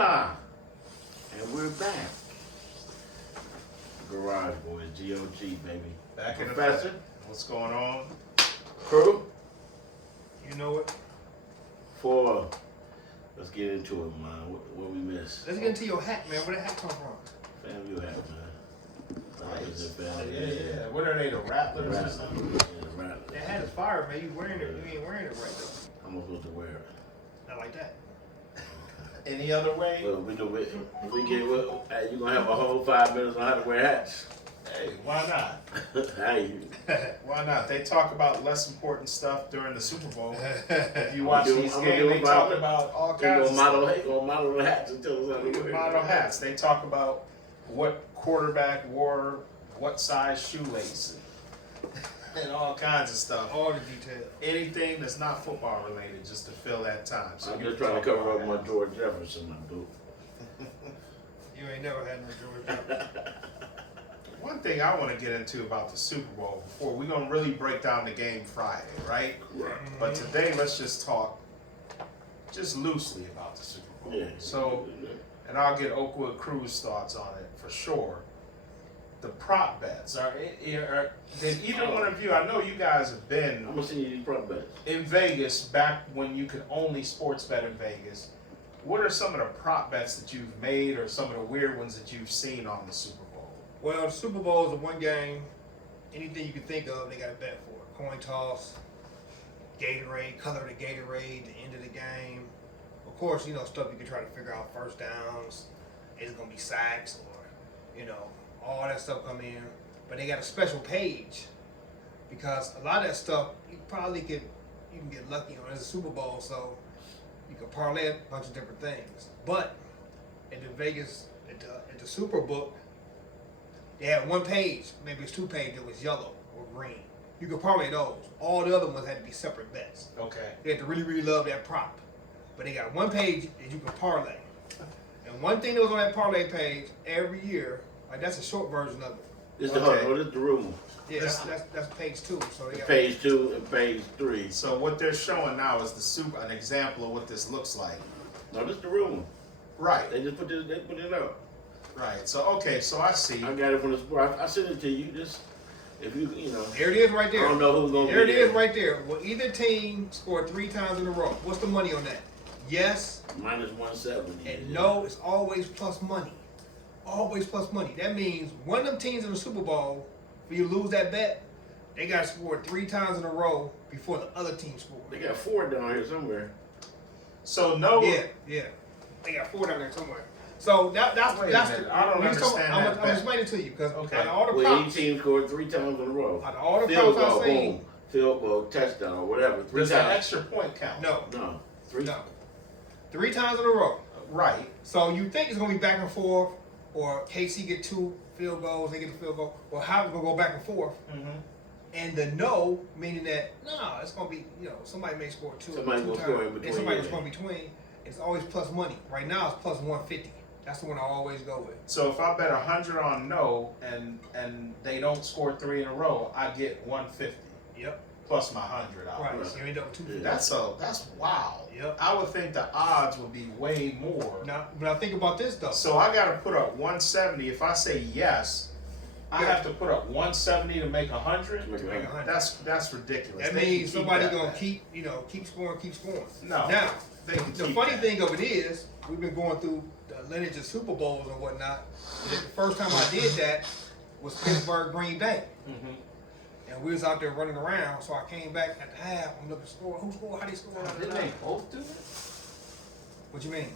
Hola! And we're back. Garage Boys, G.O.G. baby. Back in the Professor. What's going on? Crew. You know what? For let's get into it, man. What we missed? Let's get into your hat, man. Where that hat come from? Fam, you have, man. Nice. Fam. Yeah. What are they, the Rattlers or something? Yeah, the Rattlers. That hat is fire, man. You wearing it? You ain't wearing it right though. I'm supposed to wear it. Not like that. Any other way? Well, we do it. We get. Well, hey, you gonna have a whole 5 minutes on how to wear hats. Hey, why not? Hey, Why not? They talk about less important stuff during the Super Bowl. If you watch I'm these gonna games, do they about talk it. about all you kinds gonna of stuff. gonna model the hats and tell us how to wear it. Model hats. They talk about what quarterback wore what size shoelace and all kinds of stuff. All the details. Anything that's not football related, just to fill that time. So I'm you just can trying to talk cover about up my that. George Jefferson, I do. You ain't never had no George Jefferson. One thing I want to get into about the Super Bowl before we're gonna really break down the game Friday, right? Right. But today, let's just talk just loosely about the Super Bowl. Yeah. So, and I'll get Oakwood Crew's thoughts on it for sure. The prop bets did either one of you? I know you guys have been I'm gonna send you these prop bets. in Vegas back when you could only sports bet in Vegas. What are some of the prop bets that you've made, or some of the weird ones that you've seen on the Super Bowl? Well, the Super Bowl is the one game. Anything you can think of, they got a bet for. Coin toss, Gatorade, color of the Gatorade, the end of the game. Of course, you know, stuff you can try to figure out: first downs, is it gonna be sacks, or you know, all that stuff come in. But they got a special page because a lot of that stuff you can get lucky on. It's a Super Bowl, so you can parlay a bunch of different things. But at the Vegas, at the Superbook, they had one page, maybe it's 2 pages that was yellow or green. You could parlay those. All the other ones had to be separate bets. Okay. They had to really, really love that prop. But they got one page that you can parlay. And one thing that was on that parlay page every year, like that's a short version of it. This the Okay. hold on, this the rumor. Yeah, that's page 2. So they got Page 2 and page 3. So what they're showing now is an example of what this looks like. No, this the rumor. Right. They just put it up. Right. So okay. So I see. I got it from the sport. I sent it to you. Just if you know. there it is right I there. don't know who's gonna There it be is there. right there. Well, either team scored 3 times in a row. What's the money on that? Yes Minus 170. and no. It's always plus money. Always plus money. That means one of them teams in the Super Bowl, if you lose that bet, they got to score 3 times in a row before the other team scored. They got 4 down here somewhere. So no. Yeah. They got 4 down there somewhere. So that's Wait a that's minute. the, I don't when you talk- understand I'm that gonna bet. explain it to you because Okay. out of all the Where each props, team scored 3 times in a row. out of all the Field props goal, I've seen, boom. Field goal, touchdown, or whatever. 3 Does that times. extra point count? no, No. 3. no, 3 times in a row. Right. So you think it's gonna be back and forth, or KC get 2 field goals, they get a field goal, or how it's gonna go back and forth. Mm-hmm. And the no, meaning that no, it's gonna be somebody may score 2. Somebody 2 gonna times, score in and between, somebody yeah. will score in between. It's always plus money. Right now it's plus 150. That's the one I always go with. So if I bet 100 on no and they don't score 3 in a row, I get 150 Yep. plus my 100. Right. Obviously. So you end up with 250. That's wow. Yep. I would think the odds would be way more. Now, but I think about this though. So I got to put up 170. If I say yes, I Yeah. have to put up 170 to make 100. To make To make 100. That's ridiculous. That They can means keep somebody that gonna bet. keep scoring. No. Now, They can the keep funny that. thing of it is, we've been going through the lineage of Super Bowls and whatnot. And the first time I did that was Pittsburgh Green Bay, Mhm. and we was out there running around. So I came back at the half. I'm looking score. Who scored? How they score? Didn't they both do it? What you mean?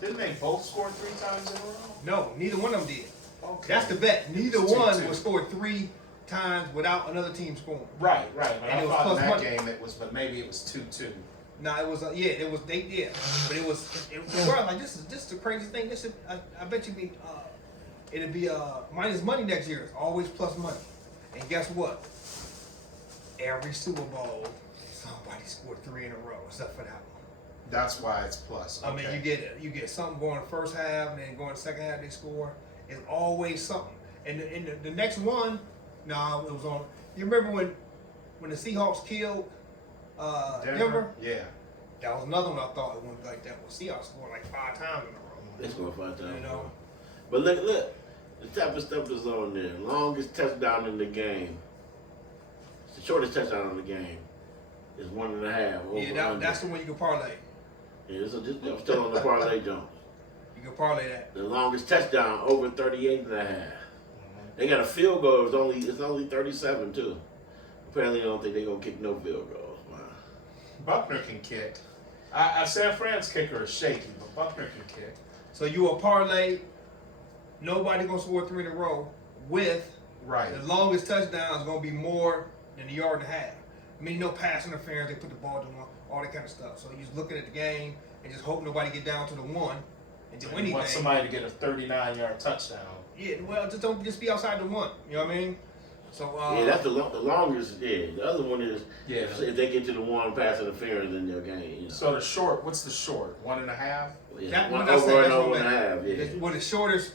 Didn't they both score 3 times in a row? No, neither one of them did. Okay. That's the bet. Neither It's 2-2. one was scored 3 times without another team scoring. But And I it was thought in plus that money. game it was, but maybe it was 2-2. No, it was but it was like this is the crazy thing. This is, I bet you be it'll be minus money next year. It's always plus money. And guess what? Every Super Bowl, somebody scored 3 in a row, except for that one. That's why it's plus. I mean, you get something going the first half, and then going the second half they score. It's always something. And the next one, no, it was on. You remember when the Seahawks killed Denver? Yeah. That was another one I thought it wouldn't be like that. Well, Seahawks scored like 5 times in a row. They scored 5 times. You know. But look, the type of stuff that's on there. Longest touchdown in the game. The shortest touchdown in the game is 1.5. Over Yeah, under. that's the one you can parlay. Yeah, I'm still on the parlay jump. You can parlay that. The longest touchdown over 38.5. They got a field goal. It's only 37 too. Apparently, I don't think they're gonna kick no field goals. Wow. Buckner can kick. San Fran's kicker is shaky, but Buckner can kick. So you will parlay. Nobody gonna score 3 in a row with Right. the longest touchdown is gonna be more than a yard and a half. I mean, no pass interference. They put the ball to one, all that kind of stuff. So you're just looking at the game and just hope nobody get down to the 1 and do You anything. want somebody to get a 39-yard touchdown. Yeah, well, just don't just be outside the 1. You know what I mean? So Yeah, that's the longest. Yeah, the other one is Yeah. if they get to the 1 pass interference in their game. You know. So the short, what's the short? 1.5? Yeah, that one one I said, over and that's over what and a I half. meant. Yeah. Well, the shortest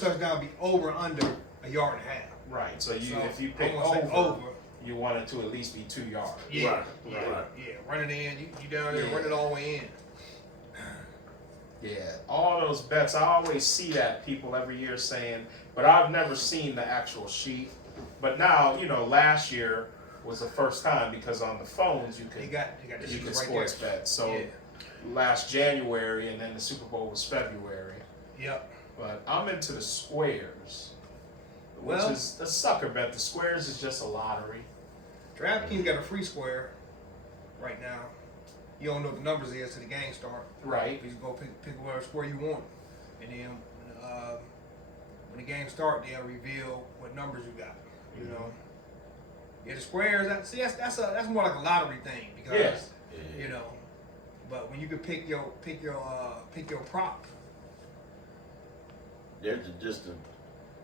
touchdown be over under a yard and a half. Right. So So if you I'm pick gonna say over, you want it to at least be 2 yards. Yeah, Right, yeah, right. yeah. Run it in. You down there, Yeah. run it all the way in. Yeah, all those bets. I always see that people every year saying, but I've never seen the actual sheet. But now, last year was the first time because on the phones you They could got the you sheets could right sports there. bet. So Yeah. last January and then the Super Bowl was February. Yep. But I'm into the squares, which Well- is a sucker bet. The squares is just a lottery. DraftKings got a free square right now. You don't know what the numbers is till the game start. Right. You just go pick whatever square you want, and then when the game start, they'll reveal what numbers you got. You know. Yeah, the squares. That's more like a lottery thing because Yes. you know. But when you can pick your prop, There's just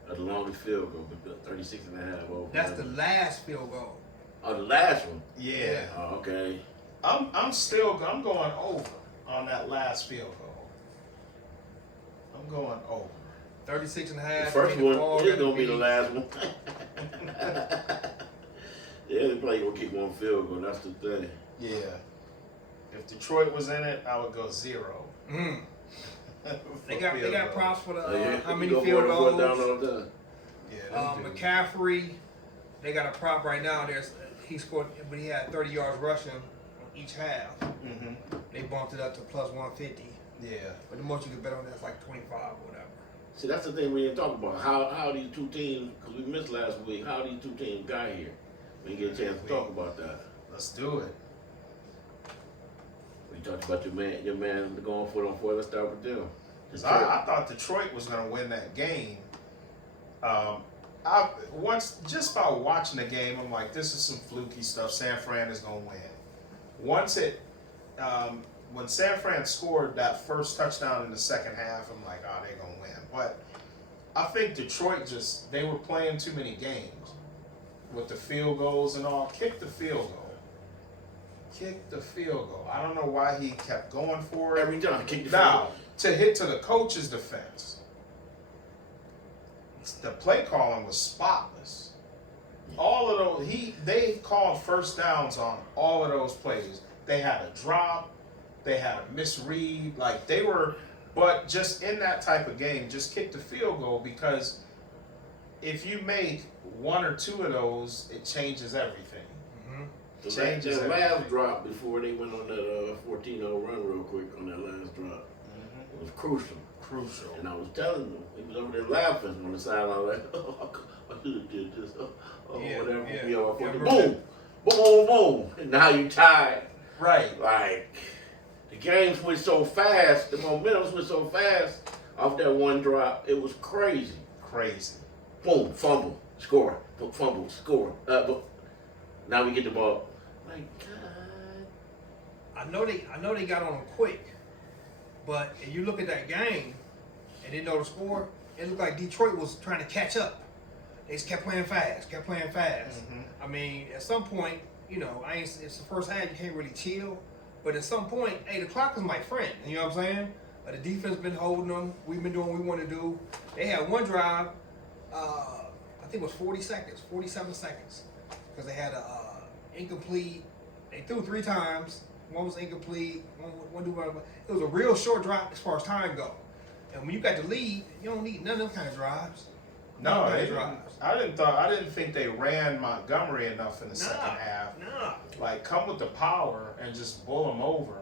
the longest field goal, but 36.5 over. that's the last field goal. Oh, the last one. Yeah. Oh, okay. I'm going over on that last field goal. I'm going over. 36 and a The half. first I mean, one ball is gotta gonna be the last one. Yeah, they probably gonna kick 1 field goal. That's the thing. Yeah. If Detroit was in it, I would go 0. Mm. They For got field goal. props for the Oh, yeah. how many You go field for the fourth down goals. all done. Yeah. them dudes. McCaffrey, they got a prop right now. He scored, but he had 30 yards rushing on each half. Mhm. They bumped it up to plus 150. Yeah. But the most you can bet on that is like 25 or whatever. See, that's the thing we didn't talk about. How these two teams, because we missed last week, how these two teams got here. We didn't get a chance to talk about that. Let's do it. We talked about your man going foot on foot. Let's start with them. 'Cause I thought Detroit was going to win that game. Just by watching the game, I'm like, this is some fluky stuff. San Fran is going to win. When San Fran scored that first touchdown in the second half, I'm like, oh, they're going to win. But I think Detroit they were playing too many games with the field goals and all. Kick the field goal. I don't know why he kept going for it. Every time, kick the Now, field. to hit to the coach's defense, the play calling was spotless. All of those, they called first downs on all of those plays. They had a drop, they had a misread, but just in that type of game, just kick the field goal because if you make 1 or 2 of those, it changes everything. Mm-hmm. The last everything. drop before they went on that 14-0 run real quick on that last drop was crucial. Crucial. And I was telling them, he was over there laughing on the sideline like, oh, I should have did this. Yeah, Whatever. yeah. We all Yeah, I boom, remember boom, boom. And now you tied. Right. Like, the game switched so fast, the momentum switched so fast off that one drop. It was crazy. Crazy. Boom, fumble, score, fumble, score. But now we get the ball. Like, God. I know they got on them quick, but if you look at that game and didn't know the score, it looked like Detroit was trying to catch up. They just kept playing fast. Mhm. I mean, at some point, it's the first half, you can't really chill. But at some point, hey, the clock is my friend. You know what I'm saying? The defense been holding them. We've been doing what we want to do. They had one drive, I think it was 47 seconds, because they had a incomplete. They threw 3 times. One was incomplete. One it was a real short drop as far as time go. And when you got the lead, you don't need none of them kind of drives. No, None of they them didn't. drives. I didn't think they ran Montgomery enough in the second half. Nah. Like, come with the power and just bull them over.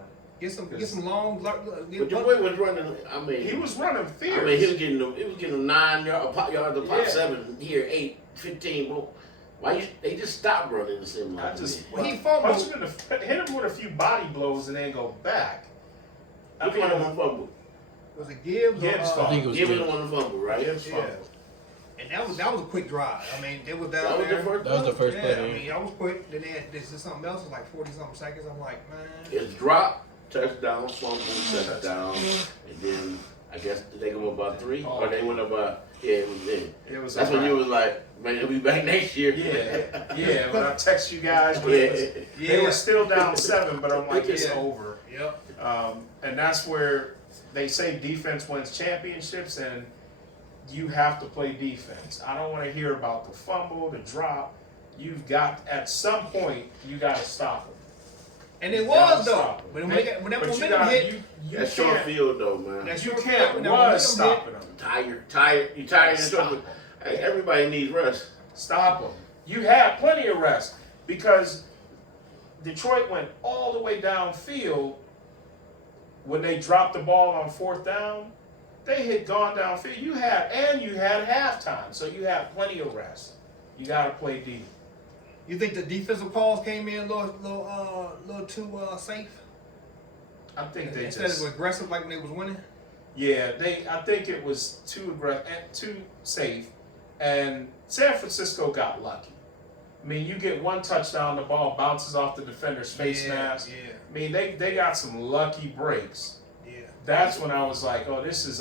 Get some long. But your boy was running. I mean, He was running fierce. I mean, he was getting them 9 yards, a pop Yeah. 7 here, 8, 15. Well, they just stopped running the same I just Well, he fumbled. hit him with a few body blows and then go back. Which one of them fumbled? Was it Gibbs? Gibbs or, fumbled. I think it was Gibbs good. won the fumble, right? Gibbs Yeah. fumbled. And that was a quick drive. I mean, they was down That was there. the first. That was the first Yeah, play. I man. mean, I was quick. Then they had this is something else. It was like 40-something seconds. I'm like, man. It's drop, touchdown, fumble, touchdown, and then I guess did they go up by 3 Oh. or they went up by it was in. It was. That's a when you wrap. was like, man, he'll be back next year. Yeah. When I text you guys, when it was, they were still down 7, but I'm like, it's Yeah. over. Yep. And that's where they say defense wins championships, and you have to play defense. I don't want to hear about the fumble, the drop. You've got, at some point, you got to stop them. And it was though. When that But momentum you got, hit, you That's short can't, field though, man. That's you short can't field, when that momentum was stopping them. Tired. You tired and Stop short. 'em. Hey, everybody needs rest. Stop them. You had plenty of rest because Detroit went all the way downfield when they dropped the ball on 4th down. They had gone downfield. You had halftime, so you had plenty of rest. You got to play deep. you think the defensive calls came in a little too safe? I think they Instead just of aggressive like when they was winning. I think it was too aggressive, too safe, and San Francisco got lucky. I mean, you get one touchdown, the ball bounces off the defender's face mask. Yeah. I mean, they got some lucky breaks. Yeah. That's when I was like, oh, this is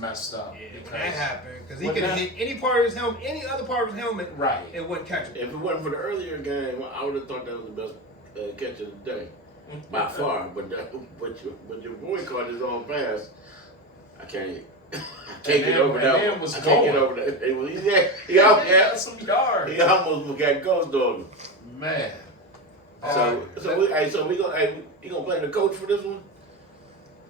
messed up. Yeah, when Because- that happened, because he when could have that- hit any part of his helmet, any other part of his helmet, Right. it wouldn't catch him. If it wasn't for the earlier game, I would have thought that was the best catch of the day by far. But your boy caught his own pass. I can't get over that. then one. was I can't get going. over that. He got some yards. He almost got ghost on him. Man. So we gonna blame the coach for this one?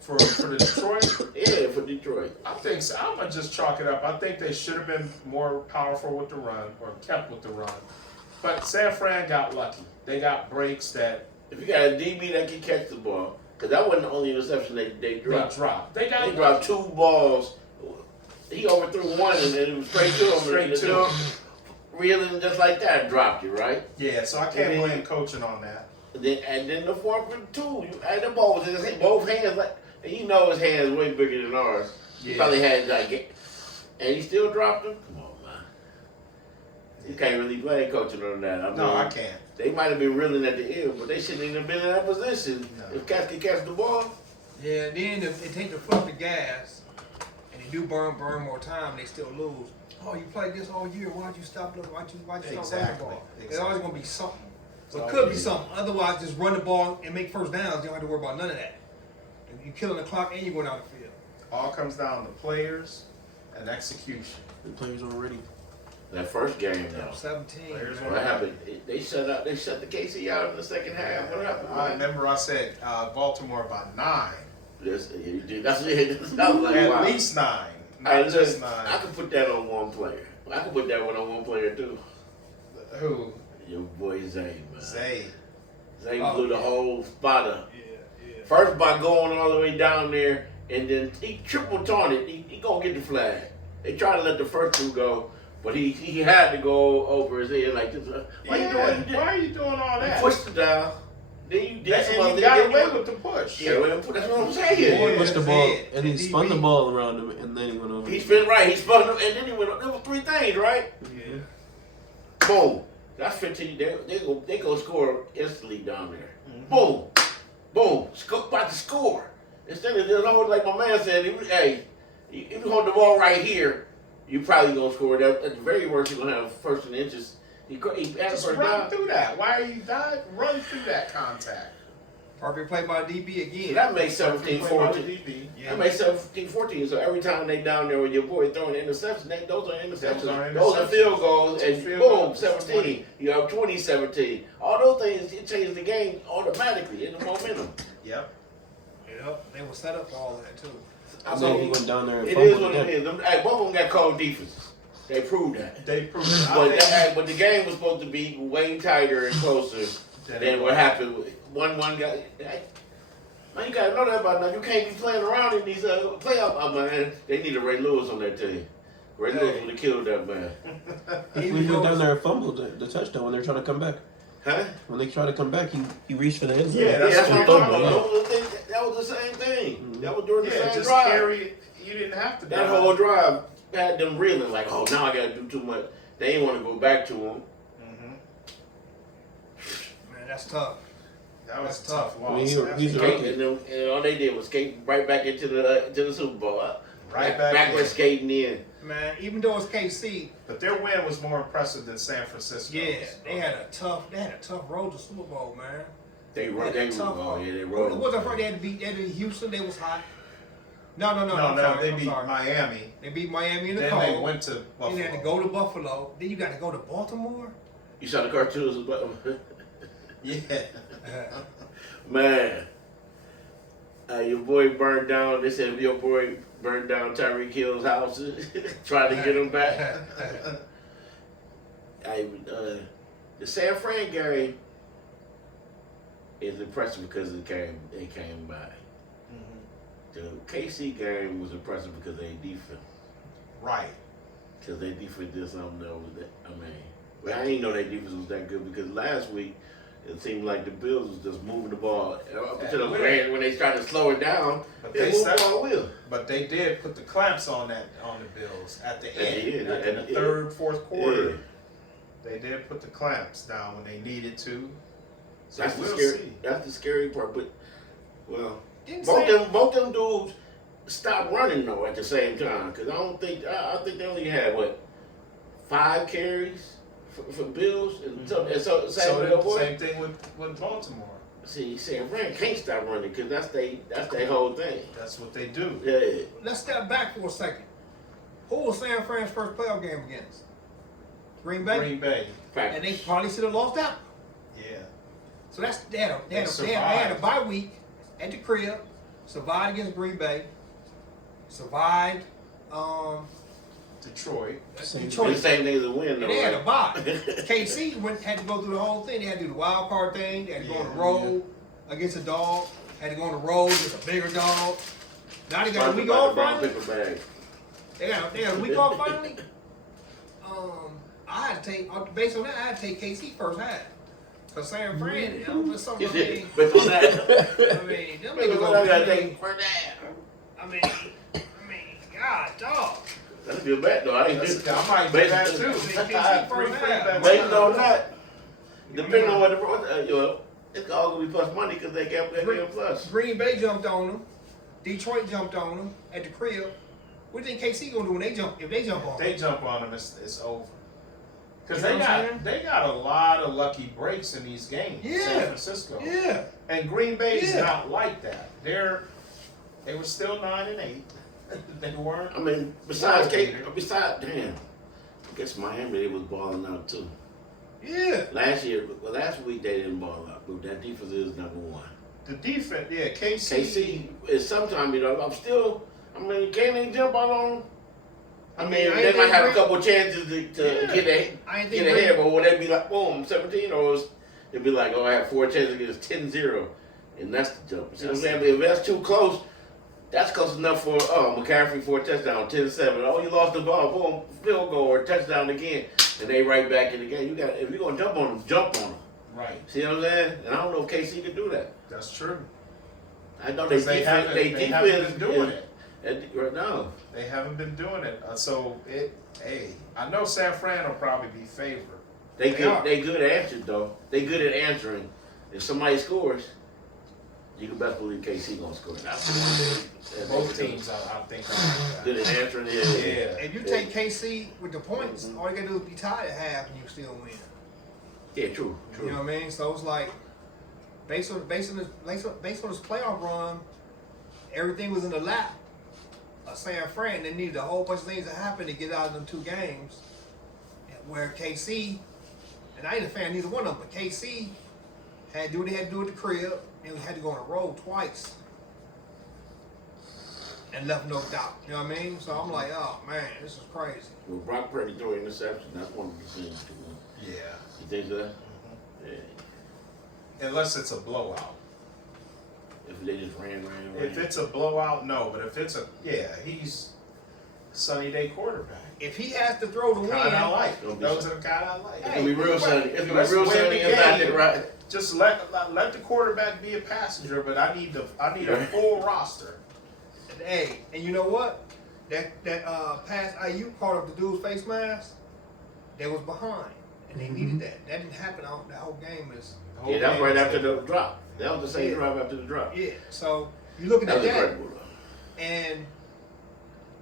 For the Detroit, Yeah, for Detroit. I think so. I'm gonna just chalk it up. I think they should have been more powerful with the run or kept with the run. But San Fran got lucky. They got breaks that If you got a DB that can catch the ball, because that wasn't the only interception they they dropped. dropped. They dropped 2 balls. He overthrew one and then it was straight to him. Straight and the to dude him. reeling just like that, dropped it, right? Yeah, so I And can't then- blame coaching on that. And then the 4th one too. And the ball was in his hand, both hands, like, and you know his hands way bigger than ours. He Yeah. probably had and he still dropped him. Come on, man. You can't really blame coaching on that. I mean, No, I can't. They might have been reeling at the end, but they shouldn't even have been in that position. No. If cats can catch the ball, Yeah, then if they take the foot off the gas, and they do burn more time, they still lose. Oh, you played this all year. Why'd you stop? Why'd you stop running the Exactly. ball? There's always gonna be something. So It's it could be always- something. Otherwise, just run the ball and make first downs. You don't have to worry about none of that. You're killing the clock and you're going out the field. All comes down to players and execution. The players already. that first game Up though. 17. Players man. What happened? They shut the KC out in the second half. What happened? I man? remember I said Baltimore by 9. That's it. That's it. I was like, At wow. least 9. I Not just 9. I could put that on one player. I could put that one on one player too. Who? Your boy Zay, man. Zay. Zay Oh, blew the yeah. whole spot up. Yeah. First by going all the way down there, and then he triple taunted. He gonna get the flag. They tried to let the first two go, but he had to go over his head like this. Why you doing? Why are you doing all You that? pushed it down. Then you did That, some and other you got then away with the push. Yeah, well, that's what I'm Boy, saying. Pushed the that's ball it. and he The spun the DB. ball around him and then he went over. He spun right. He spun him, and then he went. There was 3 things, right? Yeah. Boom. That's 15. They go score instantly down there. Mm-hmm. Boom. Boom. About to score. Instead of just hold, like my man said, if you hold the ball right here, you probably gonna score. At the very worst, you're gonna have first and inches. He had a Just first run down. through that. Why are you dying? Run through that contact. Perfect play by DB again. So that makes Play by the 17-14. DB. Yeah. That makes 17-14. So every time they down there with your boy throwing interceptions, those are interceptions. Those are Those are field goals, Two and field boom, goals, 17. 20. You have 20-17. All those things, it changes the game automatically in the momentum. Yep. Yeah. Yep, they were set up for all that too. I So, mean, he went down there and it is fumbled what it again. is. Hey, both of them got cold defenses. They proved that. They proved it. But the game was supposed to be way tighter and closer than what happened. One guy. Hey, man, you gotta know that by now. You can't be playing around in these playoff. Man, they need a Ray Lewis on that team. Ray Lewis would have killed that man. He went down there and fumbled the touchdown when they were trying to come back. Huh? When they tried to come back, he reached for the end zone. Yeah, Yeah, that's that's what I'm what talking I'm about. talking That was the same thing. Mhm. That was during the Yeah, same just drive. carry it. You didn't have to. That whole drive had them reeling like, oh, now I gotta do too much. They didn't want to go back to him. Man, that's tough. That was That's a tough tough. I mean, loss. he's a Skate, rookie. and all they did was skate right back into the Super Bowl. Right back in. where skating in. Man, even though it's KC, But their win was more impressive than San Francisco. yeah, they had a tough road to Super Bowl, man. They They rode. had They a tough rode. road. Yeah, they It rode. wasn't hard. They had to beat Houston. They was hot. No, I'm No, sorry, they I'm beat sorry. Miami. They beat Miami in the Then cold. they went to Then Buffalo. they had to go to Buffalo. Then you got to go to Baltimore. You saw the cartoons about Yeah. man. Your boy burned down. They said your boy burned down Tyreek Hill's house, trying to get him back. The San Fran game is impressive because it came by. The KC game was impressive because they defense. Right. Because they defense did something that was that. I mean, well, I didn't know their defense was that good because last week it seemed like the Bills was just moving the ball up until the end when they started to slow it down. But They they moved stopped- the ball well. But they did put the clamps on the Bills at the end. end, In the yeah. third, fourth quarter. Yeah. They did put the clamps down when they needed to. So That's we'll the scary. see. That's the scary part. But Didn't both San- them dudes stopped running though at the same time because I think they only had 5 carries for Bills and so same So with their the boy. same thing with Baltimore. See, San Fran can't stop running because that's their whole thing. That's what they do. Yeah. Let's step back for a second. Who was San Fran's first playoff game against? Green Bay. Green Bay. And they probably should have lost that. Yeah. So they had a survived. bye week at the crib, survived against Green Bay, survived Detroit. The Detroit. same thing as a win though. And they had a right? bye. KC had to go through the whole thing. They had to do the wild card thing. They had to go on the road against a dog. Had to go on the road against a bigger dog. Now they got a week off finally. They got a week off finally. I had to take based on that. I had to take KC first half. Cause San Fran, there's something. But on that, I mean, them niggas I gotta gonna take be. for that. I mean, God, dog. That's a good bet though. I ain't just I might do that too. KC I had 3 first free half. bets. based on that. Depending on what it's all gonna be plus money because they got plus. Green Bay jumped on them. Detroit jumped on them at the crib. What do you think KC gonna do when they jump? If they jump on They them? jump on them, it's over. Because You know what I'm saying? they got a lot of lucky breaks in these games. Yeah. San Francisco. Yeah. And Green Bay's Yeah. not like that. They were still 9-8. They weren't. I mean, besides damn, I guess Miami they was balling out too. Yeah. Last week they didn't ball out, but that defense is number one. The defense, yeah, KC. KC is sometimes can they jump out on them? I mean, I they ain't might have a think couple chances to Yeah. get I ain't get think ahead, but would they be like, boom, 17, or it'd be like, oh, I have 4 chances against 10-0, and that's the jump. See what I'm saying? But if that's too close, that's close enough for McCaffrey for a touchdown, 10-7. Oh, you lost the ball, boom, field goal or touchdown again, and they right back in the game. If you're gonna jump on them, jump on them. Right. See what I'm saying? And I don't know if KC can do that. That's true. I know Because they haven't been doing it. right now. They haven't been doing it. I know San Fran will probably be favored. They are. good at answering though. They good at answering. If somebody scores, you can best believe KC gonna score. Both teams, I think, are like Good that. at answering. Yeah. If you take KC with the points, all you gotta do is be tied at half and you still win. Yeah, true. You know what I mean? So it's like based on this playoff run, everything was in the lap of San Fran. They needed a whole bunch of things to happen to get out of them 2 games. Where KC, and I ain't a fan of neither one of them, but KC had to do what they had to do at the crib, and we had to go on the road twice. and left no doubt. You know what I mean? So I'm like, oh man, this is crazy. Well, Brock Purdy throw interception. That's one of the things. Yeah. You think that? Yeah. Unless it's a blowout. If they just ran. If it's a blowout, no. But if it's he's sunny day quarterback. If he has to throw the win, Kind I like. Don't be Those are the kind I like. It's gonna be real sunny. It's gonna let's be real win sunny the inside game. the right. Just let the quarterback be a passenger, but I need a full roster. hey, and you know what? That pass IU part of the dude's face mask, they was behind, and they needed that. That didn't happen all the whole game. Is Yeah, that's right after the drop. That was the same Yeah. drive after the drop. yeah. So you're looking That at was that, incredible. and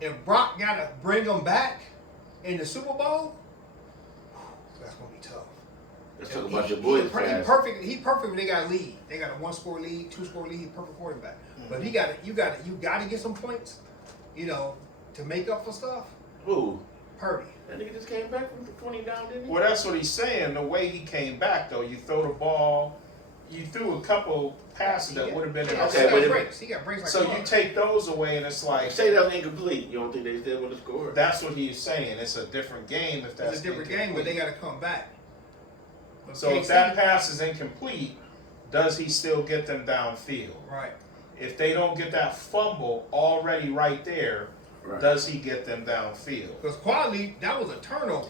if Brock gotta bring them back in the Super Bowl, that's gonna be tough. Let's talk about your boys. He perfect. He perfect when they got a lead. They got a 1-score lead, 2-score lead. He perfect quarterback. But you got to get some points, to make up for stuff. Who? Purdy. That nigga just came back from 20 down, didn't he? Well, that's what he's saying. The way he came back, though, you throw the ball, you threw a couple passes that would have been Okay, but he if- got breaks. He got breaks like so a you lot. take those away, and it's like Say that was incomplete. You don't think they still would have scored? that's what he's saying. It's a different game if that's It's a different game, but they got to come back. But So if KC that pass is incomplete, does he still get them downfield? right. If they don't get that fumble already right there, Right. does he get them downfield? Because quality, that was a turnover.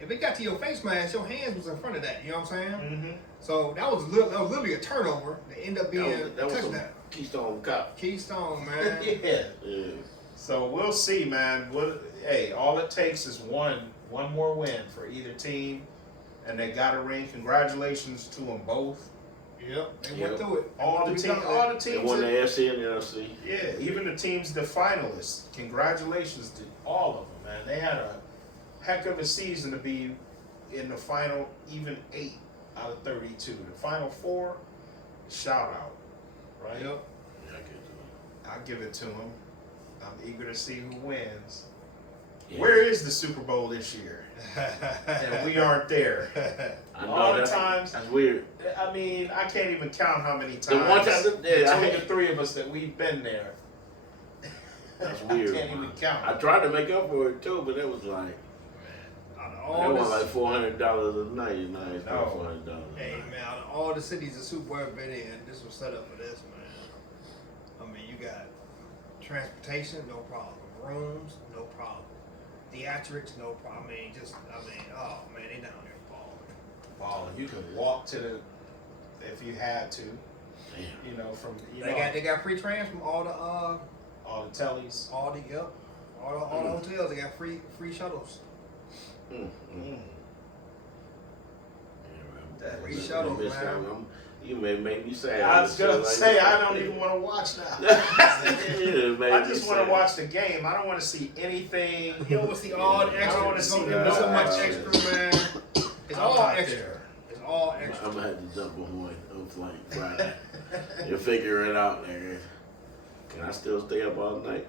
If it got to your face mask, your hands was in front of that. You know what I'm saying? Mm-hmm. So that was literally a turnover that ended up being That a was some touchdown. Keystone Cop. Keystone, man. Yeah. Yeah. So we'll see, man. Hey, all it takes is one more win for either team, and they got a ring. Congratulations to them both. Yep, they Yep. went through it. All the We teams, done all it. the They teams. won the that- AFC and the NFC. Yeah, even the teams, the finalists. Congratulations to all of them, man. They had a heck of a season to be in the final, even 8 out of 32. The final 4, shout out, right? Yep. Yeah, I get it. I'll give it to them. I'm eager to see who wins. Yeah. Where is the Super Bowl this year? And we aren't there. I know all the that- times- That's weird. I mean, I can't even count how many times. The one time, yeah, I between hate- the 3 of us that we've been there. That's weird. I can't even man. count. I tried to make up for it too, but it was like Out of that all was the, like $400 a night. You know, it's not No. $400. hey man, out of all the cities the Super Bowl have been in, this was set up for this, man. I mean, you got transportation, no problem. Rooms, no problem. Theatrics, no problem. I mean, oh man, they down there balling. Balling. You can walk to the, if you had to, Damn. from They got free trans from all the all the tellies. all the hotels. They got free shuttles. Mm, mm. Mm. Yeah, That Free man. shuttles, Miss man. that one. You may make me sad. I was gonna Like say that. I don't even want to watch now. Yeah, it made I me just want sad. to watch the game. I don't want to see anything. You don't want to see all the Yeah, extra. I don't wanna There's see so that. so much extra, man. It's I'm all not extra. there. It's all extra. I'm gonna have to jump on one on flight Friday. You'll figure it out, nigga. Can I still stay up all night?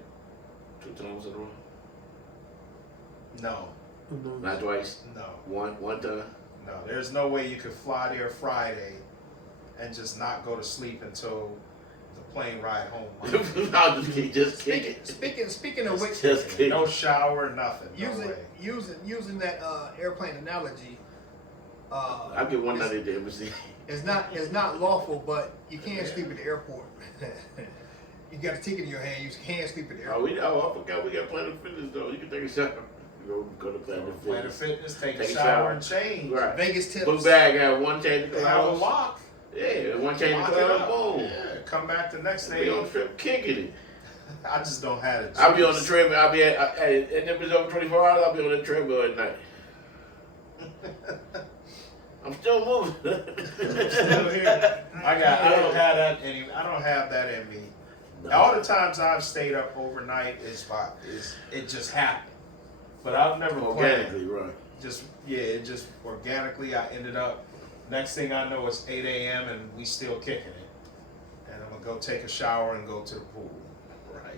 2 times in a row? No, Not twice. no, One time. no. There's no way you could fly there Friday and just not go to sleep until the plane ride home. Monday. I'll just kick it. Speaking of which, Just kick No it. shower, nothing. No way. using that airplane analogy, I'll get one night at the embassy. it's not lawful, but you can't sleep at the airport. You got a ticket in your hand. You can't sleep at the airport. I forgot we got Planet Fitness though. You can take a shower. Go to Planet Planet Fitness. Fitness, take a Take a shower shower. and change. Right. Vegas tips. Book bag, have one change of They have a clothes. lock. Yeah, one change of Lock it clothes. up. Boom. Yeah, come back the next Be on day. trip kicking it. I just don't have it. I'll be on the treadmill. I'll be and if it's over 24 hours, I'll be on the treadmill at night. I'm still moving. Still here. I don't have that in me. All the times I've stayed up overnight is it just happened. But I've never Organically, planned. right. It just organically I ended up, next thing I know it's 8 a.m. and we still kicking it. And I'm gonna go take a shower and go to the pool. Right,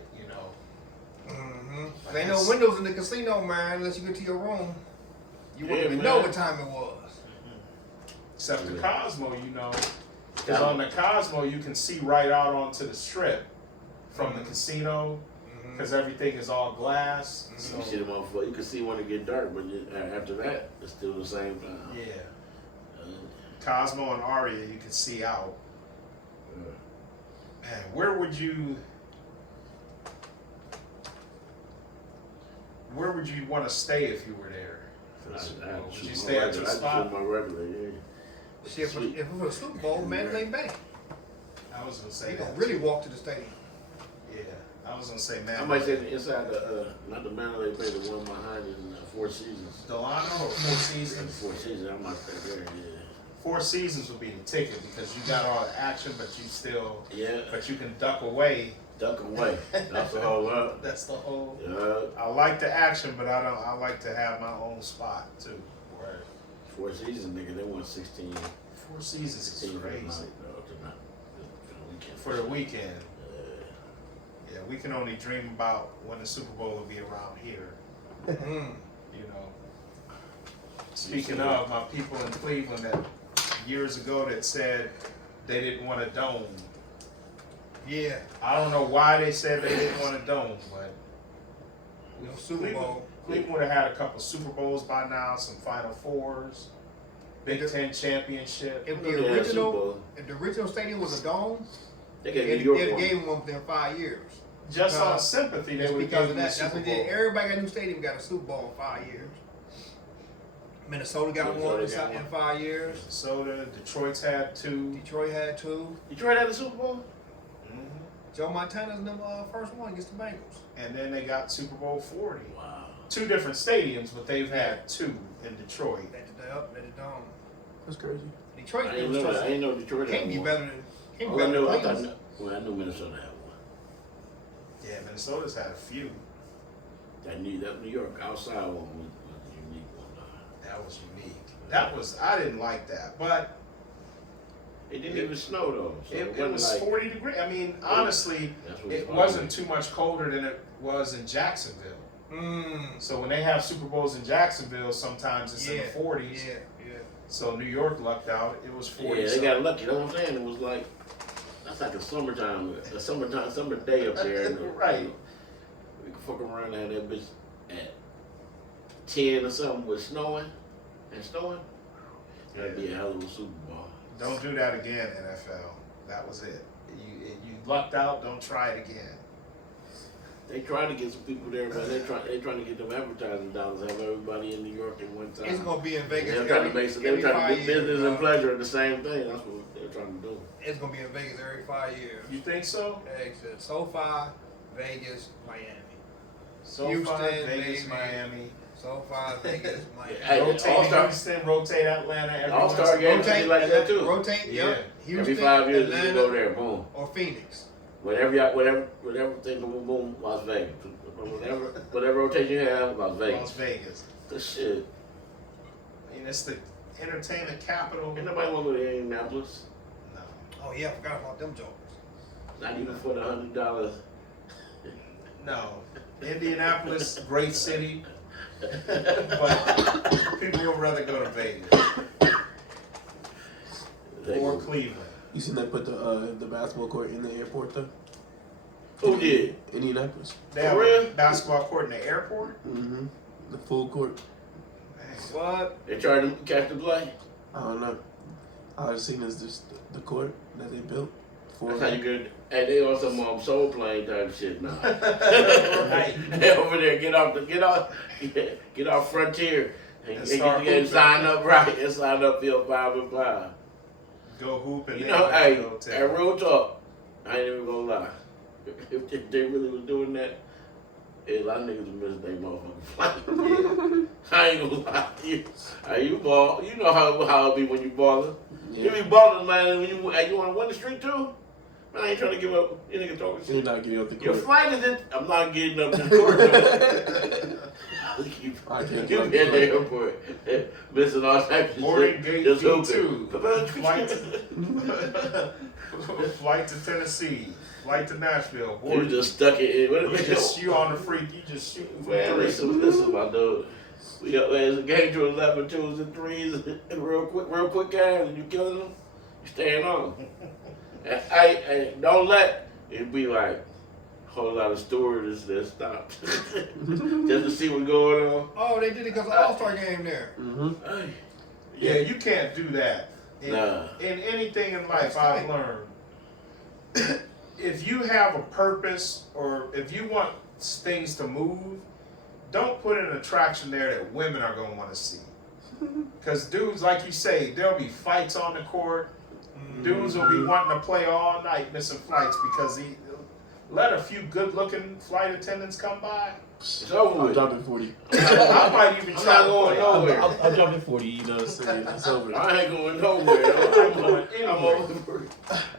Mm-hmm. There ain't no windows in the casino, man, unless you get to your room. You wouldn't Yeah, even man. know what time it was. Except the Yeah. Cosmo, because on the Cosmo you can see right out onto the strip from the casino because everything is all glass. Mhm. So You see the motherfucker. You can see when it get dark, but after that, it's still the same time. yeah, Uh, Cosmo and Aria, you can see out. uh, Man, where would you want to stay if you were there? For the Super Bowl? Would you stay at your I spot? shoot my regular, yeah. Shit, if it was a Super Bowl, Mandalay Bay, I was gonna say you that. gonna really walk to the stadium. Yeah, I was gonna say man. I might say inside the not the Mandalay Bay, the one behind it in Four Seasons. Delano or Four Seasons. Four Seasons, I might stay there. Four Seasons would be the ticket because you got all the action, but Yeah, but you can duck away. duck away. That's the whole lot. That's the whole. Yeah, I like the action, but I like to have my own spot too. Where Four Seasons, nigga, they won 16. Four Seasons is 16 for the crazy night, though, tonight. For the weekend. for the weekend. Uh, Yeah, we can only dream about when the Super Bowl will be around here. Mm. You know. Speaking of my people in Cleveland that years ago that said they didn't want a dome. Yeah, I don't know why they said they didn't want a dome, but no Super Bowl. Cleveland would have had a couple Super Bowls by now, some Final Fours, Big Ten championship. If Yeah, the Super original, Bowl. if the original stadium was a dome, They they'd gave New York have one. gave them one within 5 years. Just on Because- sympathy, they That's would because give of them the that. That's Super what they did. Bowl. Everybody got a new stadium got a Super Bowl in 5 years. Minnesota got one Minnesota got in 5 years. Minnesota, Detroit's had two. Detroit had two. Detroit had a Super Bowl? Joe Montana's the first one against the Bengals. And then they got Super Bowl 40. Wow. Two different stadiums, but they've had two in Detroit. Let the dome. That's crazy. Detroit I didn't know that. I didn't know Detroit had can't be one. better than can't All be I better knew, than I thought, Cleveland. well, I knew Minnesota had one. Yeah, Minnesota's had a few. That New York outside one was a unique one. That was unique. I didn't like that, but It didn't even snow though. So it wasn't was like, 40 degrees. I mean, honestly, that's what it fun wasn't was. too much colder than it was in Jacksonville. Mm. So when they have Super Bowls in Jacksonville, sometimes it's in the 40s. Yeah. So New York lucked out. It was 40. Yeah, they got lucky. You know what I'm saying? It was like, that's like a summer day up there. Right. We could fuck around and have that bitch at 10 or something with snowing. That'd be a hell of a Super Bowl. Don't do that again, NFL. That was it. You lucked out. Don't try it again. They tried to get some people there, but they trying to get them advertising dollars. Have everybody in New York at one time. It's gonna be in Vegas. They're trying to make some. They're every trying to 5 do business years, and pleasure at the same thing. That's what they're trying to do. It's gonna be in Vegas every 5 years. You think so? Exit SoFi, Vegas, Miami. So Houston, far, Vegas, maybe. Miami. SoFi, Vegas, Miami. Hey, Rotate All-Star- Houston, rotate Atlanta. every All-Star once in a games while. be like that too. Rotate, Yeah. yep. Houston, Every 5 years, you Atlanta, go there, boom. or Phoenix. Whatever thing, boom, boom, Las Vegas. Whatever rotation you have, Las Las Vegas. Vegas. The shit. I mean, it's the entertainment capital. Ain't nobody want to go to Indianapolis. No. Oh yeah, I forgot about them jokers. Not even for the $100. No. Indianapolis, great city, but people would rather go to Vegas or Cleveland. You seen they put the basketball court in the airport though? Who did? Indianapolis. They have For a real? basketball court in the airport. Mm-hmm. The full court. Man. What? They tried to catch the play. I don't know. All I've seen is just the court that they built for. That's how you could. Hey, they on some soul plane type shit now. Right. They over there, get off Frontier and start get hooping. sign up right and sign up Field 5 and 5. Go hoop and You then know, hey, go to at real talk, I ain't even gonna lie. If they really was doing that, a lot of niggas would miss their motherfucking flight. I ain't gonna lie to you. Hey, you ball, you know how it be when you ballin'. You Yeah. be ballin', man, when you wanna win the street too? Man, I ain't trying to give up. You nigga talking You're shit. not getting up the Your court. flight is in. I'm not getting up to the court. You I can't you get up be the at the court. airport, missing all types of Boarding shit. gate Just B2. hooping. Flight flight to Tennessee, flight to Nashville. You Boarding. just stuck it in. You on the freak. You just shooting for Man, three. listen, my dude. We up there, it's a game to 11 twos and threes, and real quick guys, and you killing them, you staying on. And I don't let it be like, whole lot of stewardess that stopped just to see what's going on. Oh, they did it because of the All-Star game there. Mm-hmm. Hey. Yeah, you can't do that. Nah. In anything in life, I've learned, if you have a purpose or if you want things to move, don't put an attraction there that women are going to want to see. Because dudes, like you say, there'll be fights on the court. Dudes will be wanting to play all night, missing flights because he let a few good-looking flight attendants come by. It's over I'm with. dropping 40. I might even I'm try not to going play. nowhere. I'm dropping 40. You know what I'm saying? It's over. I ain't going nowhere. I'm going I'm anywhere. over.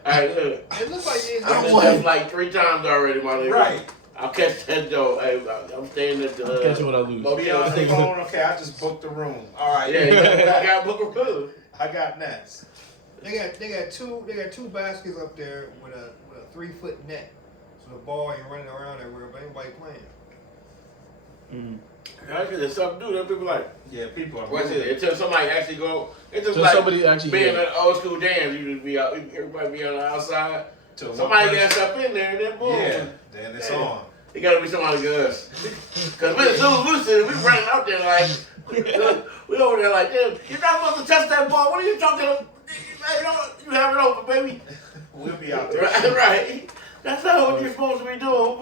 Alright, look. It looks like it's I've been left like 3 times already, my nigga. Right. I'll catch that though. Hey, I'm staying at the. Catch it when I lose. Be Motel on the 6. phone. Okay, I just booked the room. All right. Yeah, I got book a room. I got next. They got two baskets up there with a 3-foot net, so the ball ain't running around everywhere, but anybody playing. I think there's something to do. Them people like, Yeah, people are. what's it? Until somebody actually go. It's just So like somebody actually being yeah. an old school dance. You just be out. Everybody be on the outside. To one Somebody person. got stuff in there, and then boom. Yeah, then it's Yeah. on. It gotta be somebody good. Cause we we running out there like we over there like, damn, you're not supposed to touch that ball. What are you talking about? You have it over, baby. We'll be out there. Right, right. That's not what you're supposed to be doing.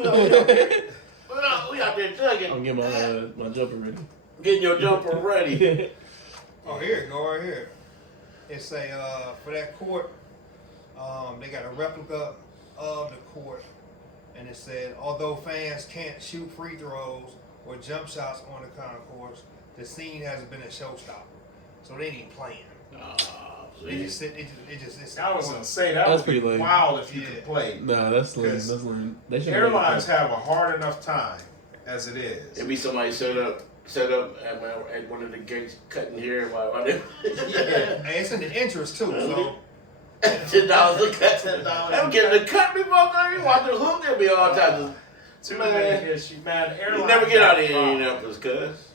We out there tugging, I'm getting my jumper ready. getting your jumper ready. Oh, here it go, right here. It's a for that court. They got a replica of the court, and it said, although fans can't shoot free throws or jump shots on the concourse, the scene has been a showstopper. So they ain't playing. They just sit. They just. It's I was gonna say that That's would be pretty lame. wild if you Yeah. could play. Nah, that's lame. Because That's lame. They should Airlines have a hard enough time as it is. It be somebody set up at one of the gates cutting hair while they Yeah. Hey, it's in the entrance too. So $10 a cut. I'm getting the cut before you watch the hoop. There'll be all types of. Too Man. many issues, man. Airlines You never get out of have problems. Indianapolis, cuz.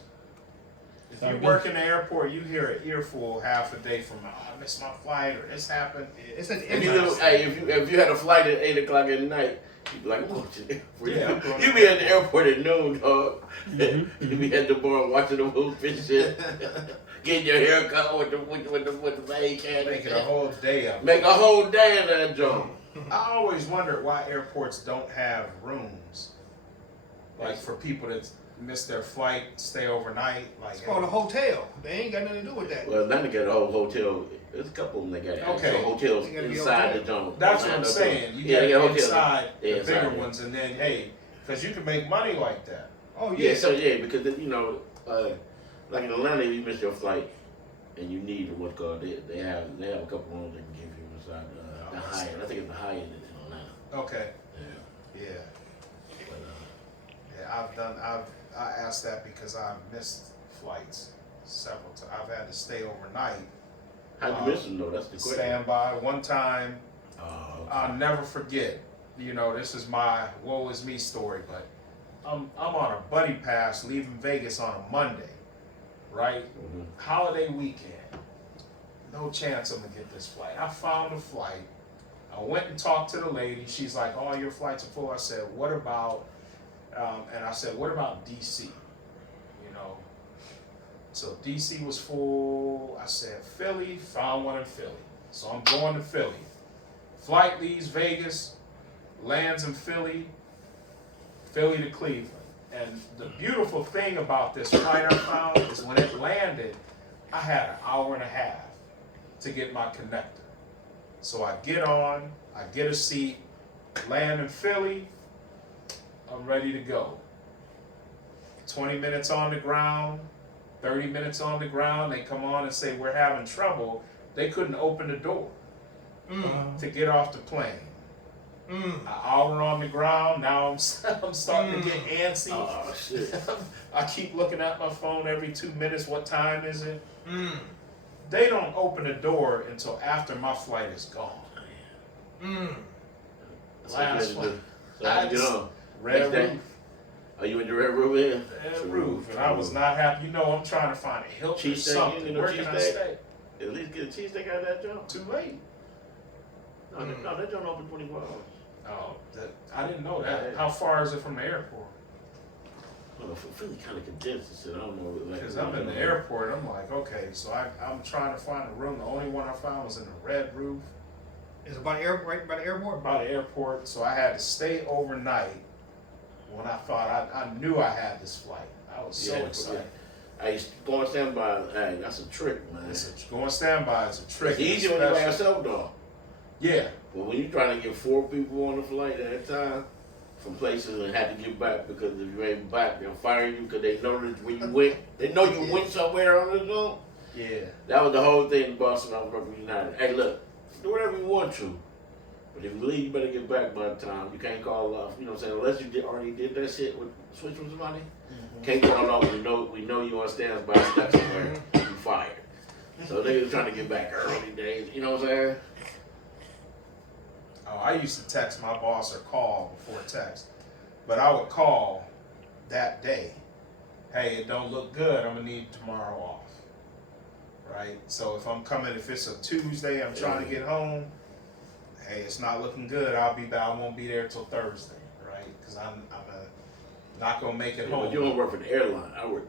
If you work in the airport, you hear an earful half a day from, I missed my flight or this happened. it's in the If you entrance. if you had a flight at 8 o'clock at night, you'd be like, "What you?" Yeah, I'm going You be at the airport at noon, dog. Mm-hmm. You be at the bar watching the hoop and shit, getting your hair cut with the maid can. Making a whole day of it. Make a whole day of that joint. I always wondered why airports don't have rooms, like for people that miss their flight, stay overnight. Like, It's called a hotel. They ain't got nothing to do with that. Well, Atlanta got a whole hotel. There's a couple of them that got Okay. actual hotels They gotta be inside hotel. the joint. that's what I'm saying. You Yeah, get they got hotels. inside Yeah, the inside bigger there. ones, and then hey, because you can make money like that. Oh Yeah, yeah. so yeah, because you know, like in Atlanta, if you miss your flight and you need what's called they have a couple rooms they can give you inside the Hyatt. I think it's the Hyatt in Atlanta. Okay. Yeah. Yeah. But, Yeah, I asked that because I've missed flights several times. I've had to stay overnight. how'd you miss them though? That's the question. Stand by. One time, Oh, okay. I'll never forget. You know, this is my woe is me story, but I'm on a buddy pass leaving Vegas on a Monday, right? Mhm. Holiday weekend. No chance I'm gonna get this flight. I found a flight. I went and talked to the lady. She's like, "All your flights are full." I said, "What about?" And I said, "What about DC?" You know. So DC was full. I said, "Philly." Found one in Philly. So I'm going to Philly. Flight leaves Vegas, lands in Philly, Philly to Cleveland. And the beautiful thing about this flight I found is when it landed, I had an hour and a half to get my connector. So I get on, I get a seat, land in Philly, I'm ready to go. 20 minutes on the ground, 30 minutes on the ground, they come on and say, we're having trouble. They couldn't open the door to get off the plane. An hour on the ground, now I'm starting to get antsy. Oh shit. I keep looking at my phone every 2 minutes. What time is it? They don't open the door until after my flight is gone. Last one. So how you get on? Red Next day? roof. Are you in the red room here? Red roof. And I was not happy. You know, I'm trying to find a Hilton or Cheesesteak, something. you know, Where can I cheesesteak? stay? At least get a cheesesteak out of that joint. Too late. No, that joint open 24 hours. Oh, I didn't know that. How far is it from the airport? Well, Philly kind of condensed. I said, I don't know. Like, Because I'm in the airport, I'm like, okay, so I'm trying to find a room. The only one I found was in the red roof Is it by the right by the airport? by the airport. So I had to stay overnight when I thought I knew I had this flight. I was so excited. I used to go on standby. Hey, that's a trick, man. Going standby is a trick. It's easy when you're by especially- yourself, though. Yeah. But when you're trying to get 4 people on the flight at a time from places and had to get back because if you ain't back, they'll fire you because they know that when you went, they know you went somewhere on the zone. Yeah. That was the whole thing in Boston. I was working with United. Hey, look, do whatever you want to. But if you leave, you better get back by the time. You can't call off. You know what I'm saying? Unless you already did that shit with switch with somebody. Can't call off. We know you on standby stuck somewhere. You fired. So they was trying to get back early days. You know what I'm saying? Oh, I used to text my boss or call before text. But I would call that day. Hey, it don't look good. I'm going to need tomorrow off. Right? So if I'm coming, if it's a Tuesday, I'm trying to get home. Hey, it's not looking good. I'll be back. I won't be there till Thursday. Right? Because I'm not going to make it Yeah, home. but you don't work for the airline. I was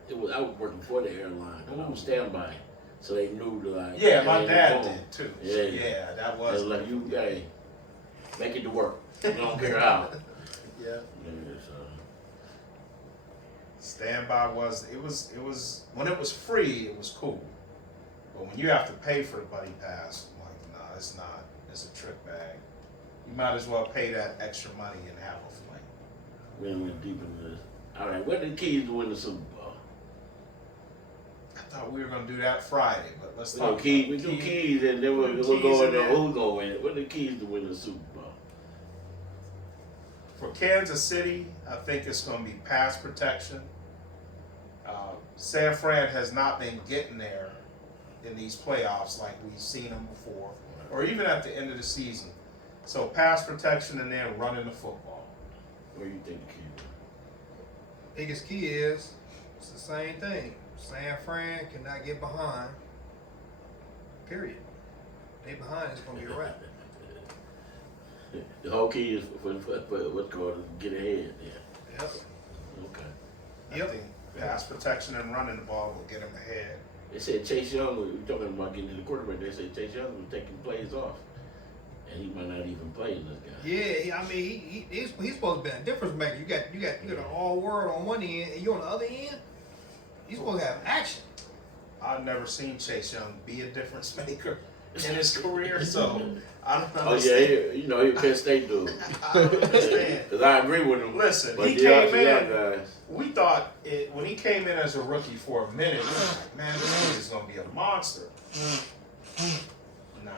working for the airline. I was standby. So they knew to like. Yeah, my hey, dad boom. did too. Yeah. Yeah, that They was. was like, you, hey, make it to work. You don't care how. Yeah. Yeah, so. Standby was when it was free, it was cool. But when you have to pay for the buddy pass, I'm like, nah, it's not. It's a trick bag. You might as well pay that extra money and have a flight. We went deep into this. All right, what did the Keys do in the Super Bowl? I thought we were gonna do that Friday, but let's We talk. do Keys, we do Keys, and then we'll Keys go in into there. who's gonna win it. What did the Keys do in the Super Bowl? For Kansas City, I think it's gonna be pass protection. San Fran has not been getting there in these playoffs like we've seen them before, or even at the end of the season. So pass protection and then running the football. What do you think the Keys? Biggest key is it's the same thing. San Fran cannot get behind. Period. They behind, it's gonna be a wrap. The whole key is for what's called to get ahead. Yeah. Yep. Okay. I think pass protection and running the ball will get them ahead. They said Chase Young. We were talking about getting to the quarterback. They said Chase Young was taking plays off, and he might not even play in this guy. Yeah, I mean he's supposed to be a difference maker. You got an all world on one end, and you on the other end. He's supposed to have action. I've never seen Chase Young be a difference maker in his career, so I don't Oh understand. yeah, you know he a Penn State dude. I don't understand. Because I agree with him. Listen, but he the came other in. guys, We thought when he came in as a rookie for a minute, we was like, man, this kid is gonna be a monster. Nah,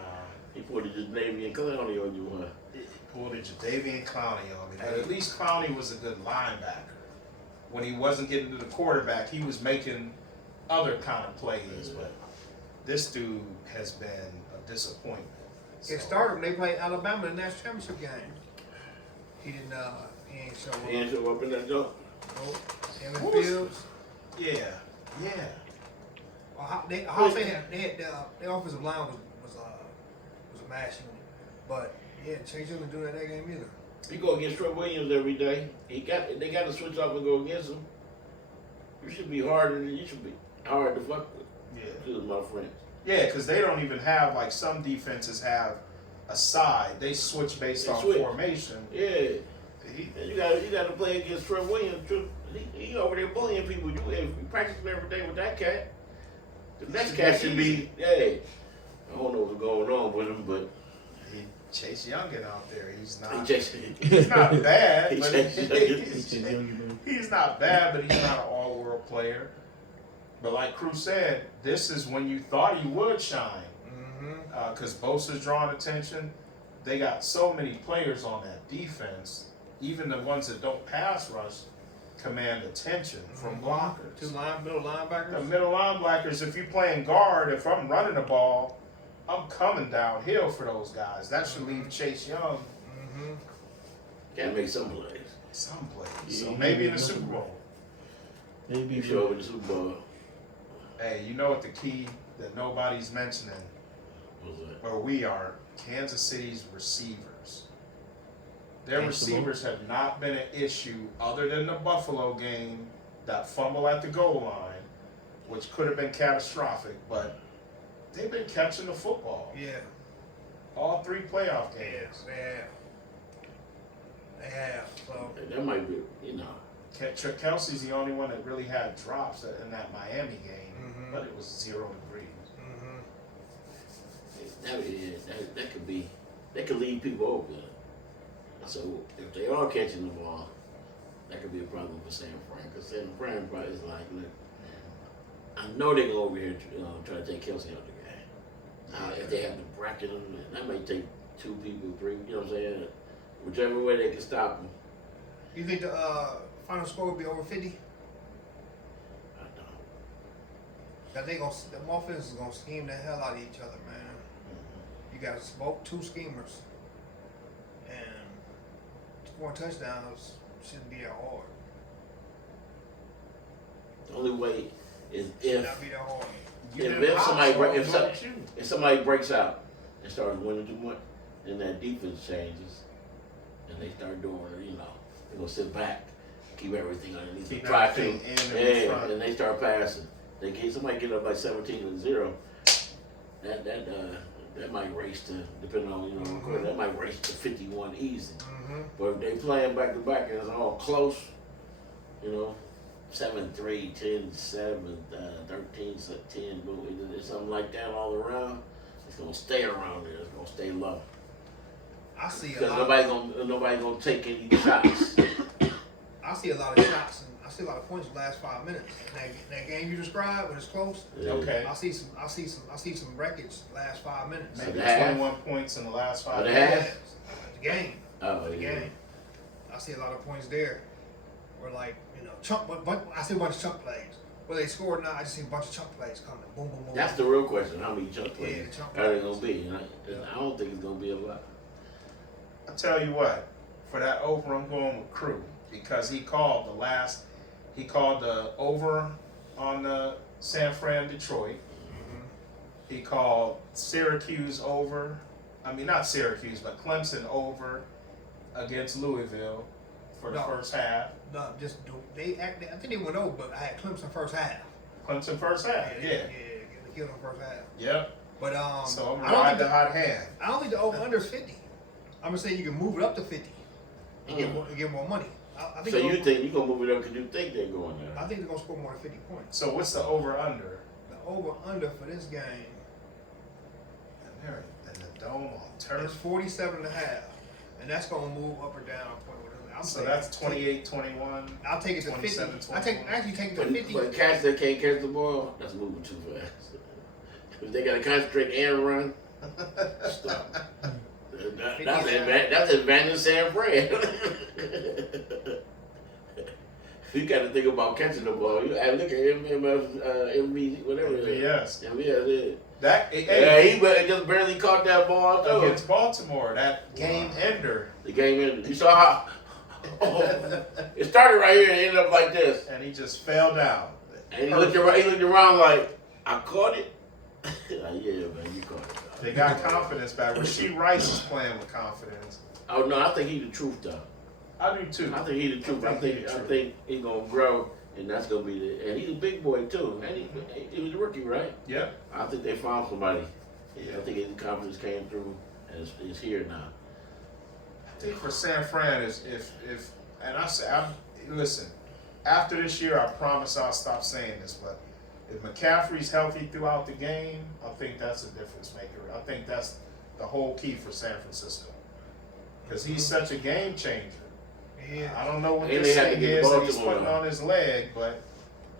he put his Navy and Clowney on you, huh? he pulled a Jadavian Clowney on me, but at least Clowney was a good linebacker. When he wasn't getting to the quarterback, he was making other kind of plays. But this dude has been a disappointment. So, It started when they played Alabama in the national championship game. He didn't. He ain't show up. He didn't show up in that job. Nope. Him Who and was- Fields. Yeah. They had their offensive line was a mashing, but yeah, Chase Young didn't do that game either. You go against Trey Williams every day. They got to switch off and go against him. You should be hard to fuck with. Yeah. This is my friend. Yeah, because they don't even have, like some defenses have a side. They switch based They on switch. formation. Yeah. And you got to play against Trey Williams. He over there bullying people. You practicing every day with that cat. The next cat should be, hey, I don't know what's going on with him, but Chase Youngin out there, he's not. he's not bad, He but Chase he's not bad, but he's not an all-world player. But like Cruz said, this is when you thought he would shine, because Bosa's drawing attention. They got so many players on that defense, even the ones that don't pass rush, command attention from blockers. Two middle linebackers. The middle linebackers, if you're playing guard, if I'm running the ball, I'm coming downhill for those guys. That should leave Chase Young Gotta make some plays. some plays. Yeah, So maybe in the Super Bowl. Maybe You show up in the Super Bowl. Hey, you know what the key that nobody's mentioning, What's that? or we are, Kansas City's receivers. Their Catch the receivers have not been an issue other than the Buffalo game, that fumble at the goal line, which could have been catastrophic, but they've been catching the football. Yeah. All 3 playoff games. Yes, they have. They have. So That might be, you know. Kelsey's the only one that really had drops in that Miami game, Mhm. but it was 0 degrees. That could be, that could lead people over. So if they are catching the ball, that could be a problem for San Fran. Because San Fran probably is like, look, I know they're going over here try to take Kelsey out of the game. If they have to bracket him, that may take 2 people, 3, you know what I'm saying? Whichever way they can stop him. you think the final score will be over 50? I don't. That they gonna, the offense is gonna scheme the hell out of each other, man. You got to smoke 2 schemers, and scoring touchdowns shouldn't be that hard. The only way is Should not be that hard. if somebody breaks out and starts winning too much, then that defense changes, and they start doing, you know, they're gonna sit back, keep everything underneath. Keep Try to, everything in front. and they start passing. They get somebody get up like 17-0. That might race to, depending on, you know, Mhm. that might race to 51 easy. Mm-hmm. But if they playing back to back and it's all close, you know, 7-3, 10-7, 13-10, it's something like that all around, it's gonna stay around there. It's gonna stay low. I see a Because lot. nobody gonna take any shots. I see a lot of shots and I see a lot of points in the last 5 minutes. That game you described when it's close, Yeah. Okay. I see some records last 5 minutes. Maybe The half? 21 points in the last 5 The minutes. half? The game. Oh, The yeah. game. I see a lot of points there. Where like, you know, I see a bunch of chunk plays. Whether they scored or not, I just see a bunch of chunk plays coming. Boom, boom, boom. That's the real question. How many chunk plays Yeah, chunk are they plays. gonna be? I don't think it's gonna be a lot. I tell you what, for that over, I'm going with Crew because he called the over on the San Fran Detroit. Mhm. He called Syracuse over. I mean, not Syracuse, but Clemson over against Louisville for the No. first half. No, just do I think they went over, but I had Clemson first half. Clemson first half. Yeah. They killed them first half. Yep. But So I'm I don't ride think the the, hot hand. I don't think the over under is 50. I'm gonna say you can move it up to 50 and get more money. I think So you the think you're gonna move it up because you think they're going I there? think they're gonna score more than 50 points. So what's the over under? The over under for this game And they're in the dome on is turf. 47 and a half, and that's gonna move up or down. I'm So saying that's 28-21. I'll take it to 50. 27, I actually take it to But 50. cats that can't catch the ball, that's moving too fast. If they gotta concentrate and run, stop. That's advantage San Fran. You got to think about catching the ball. Look at MV, whatever it is. Yes. MVS. That Yeah, he just barely caught that ball too. against Baltimore, that game ender. The game ended. You saw how it started right here and ended up like this. And he just fell down. And he looked around like, I caught it. Like, yeah, man, you caught it. They got confidence back. Rasheed Rice is playing with confidence. Oh no, I think he's the truth though. I do too. I think he's the truth. I think he's gonna grow, and that's gonna be the. And he's a big boy too. And he was a rookie, right? Yep. I think they found somebody. Yeah, I think his confidence came through, and it's here now. I think for San Fran is if and I say listen, after this year I promise I'll stop saying this, but if McCaffrey's healthy throughout the game, I think that's a difference maker. I think that's the whole key for San Francisco. Because he's such a game changer. Yeah. I don't know what And this they had to thing get the is ball that he's to him, putting though. on his leg, but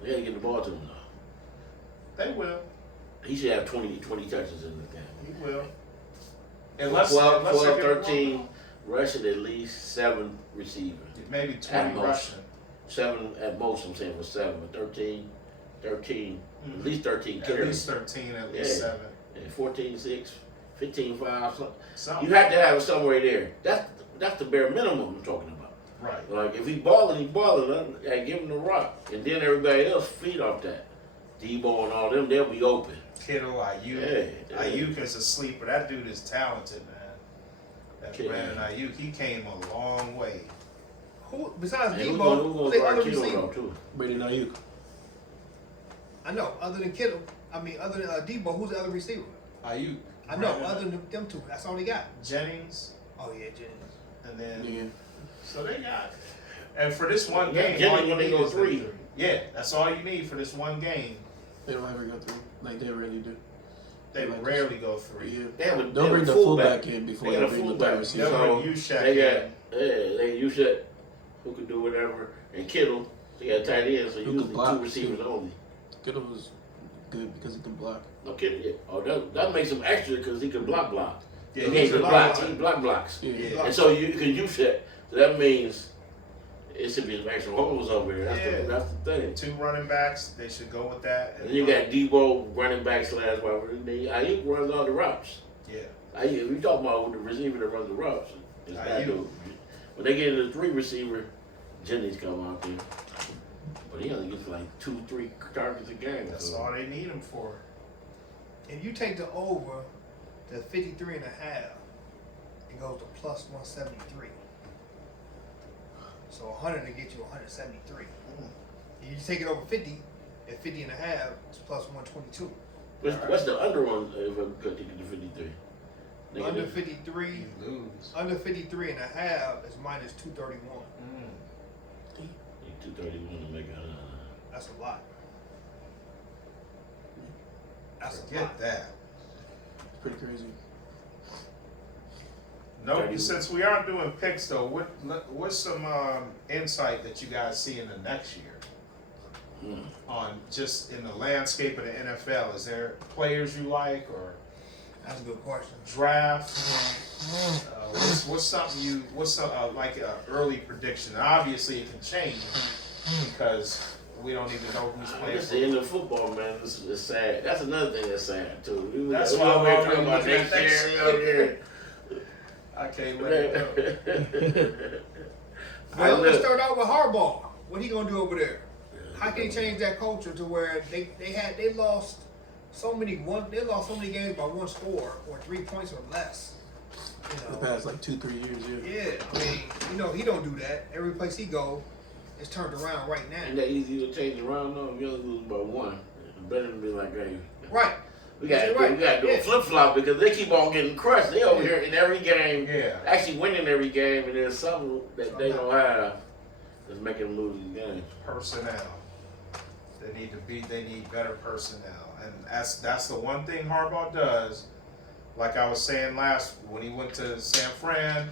They gotta get the ball to him now. they will. He should have 20 touches in the game. He will. Unless 12, they get the ball 13 rushing, at least 7 receiving. maybe At 20 most. rushing. 7 at most, I'm saying, for 7, but 13, at least 13 At carries. least 13, at least Yeah. 7. And 14-6, 15-5, something. Something. You have to have it somewhere there. That's the bare minimum I'm talking about. Right. Like if he balling, hey, give him the rock, and then everybody else feed off that. Debo and all them, they'll be open. Kittle, Ayuk. Yeah. Ayuk is a sleeper. That dude is talented, man. That Kid. Brandon Ayuk, he came a long way. Who besides And who's Debo? gonna Who's the guard other Kittle receiver? though too? Brandon Ayuk. I know. Other than Kittle, other than Debo, who's the other receiver? Ayuk. I know. Other than them two, that's all they got. Jennings, Oh yeah, Jennings. and then Yeah. so they got. And for this one Yeah, game, Jennings all you when they need go is the 3. Yeah, that's all you need for this one game. They don't ever go through. Like they rarely do. They Like rarely go 3. Yeah. They have a, Don't they have bring a the fullback. fullback in before They they got a bring the fullback. third They'll receiver. So, bring Juszczyk They got in. they use that who can do whatever, and Kittle. They got tight ends, so Who can usually block, 2 receivers too. only. Kittle was good because he can block. No kidding. Yeah. Oh, that makes him extra because he can block. Yeah, he he's ain't a just block. blocker. He block blocks. Yeah. Yeah. And so you can use that. So that means it should be some extra holes over there. That's the thing. 2 running backs, they should go with that. And you got Debo running back / wide receiver. Ayuk runs all the routes. Yeah. We talking about the receiver that runs the routes. It's Ayuk. that dude. When they get into the 3 receiver, Jennings come out there. But he only gets like 2-3 targets a game. That's so. all they need him for. If you take the over to 53 and a half, it goes to plus 173. So 100 to get you 173. If you take it over 50, at 50 and a half, it's plus 122. What's the under one if I cut to get to 53? Nigga, Under that- 53, You lose. under 53 and a half is minus 231. Mm. 231 to make it. That's a lot. That's a Forget lot. that. It's pretty crazy. No, 30. since we aren't doing picks though, what's some insight that you guys see in the next year on just in the landscape of the NFL? Is there players you like or That's a good question. draft? What's something what's like an early prediction? And obviously it can change because we don't even know who's playing. It's the end of football, man. It's sad. That's another thing that's sad too. That's we why over I'm here talking about looking at next next year. Over here. I can't let it go. Well, let's start out with Harbaugh. What he gonna do over there? How can he change that culture to where they lost so many games by 1 score or 3 points or less? The past like 2-3 years, yeah. Yeah, I mean, he don't do that. Every place he go, it's turned around right Ain't now. that easy to change around though? If you only lose by 1, it's better than be like, hey, Right. we got You're right. to do a Yeah. flip flop because they keep on getting crushed. They over here in every game, Yeah. actually winning every game, and there's something that they don't have that's making them lose these games. Personnel. They need better personnel. And that's the one thing Harbaugh does. Like I was saying when he went to San Fran,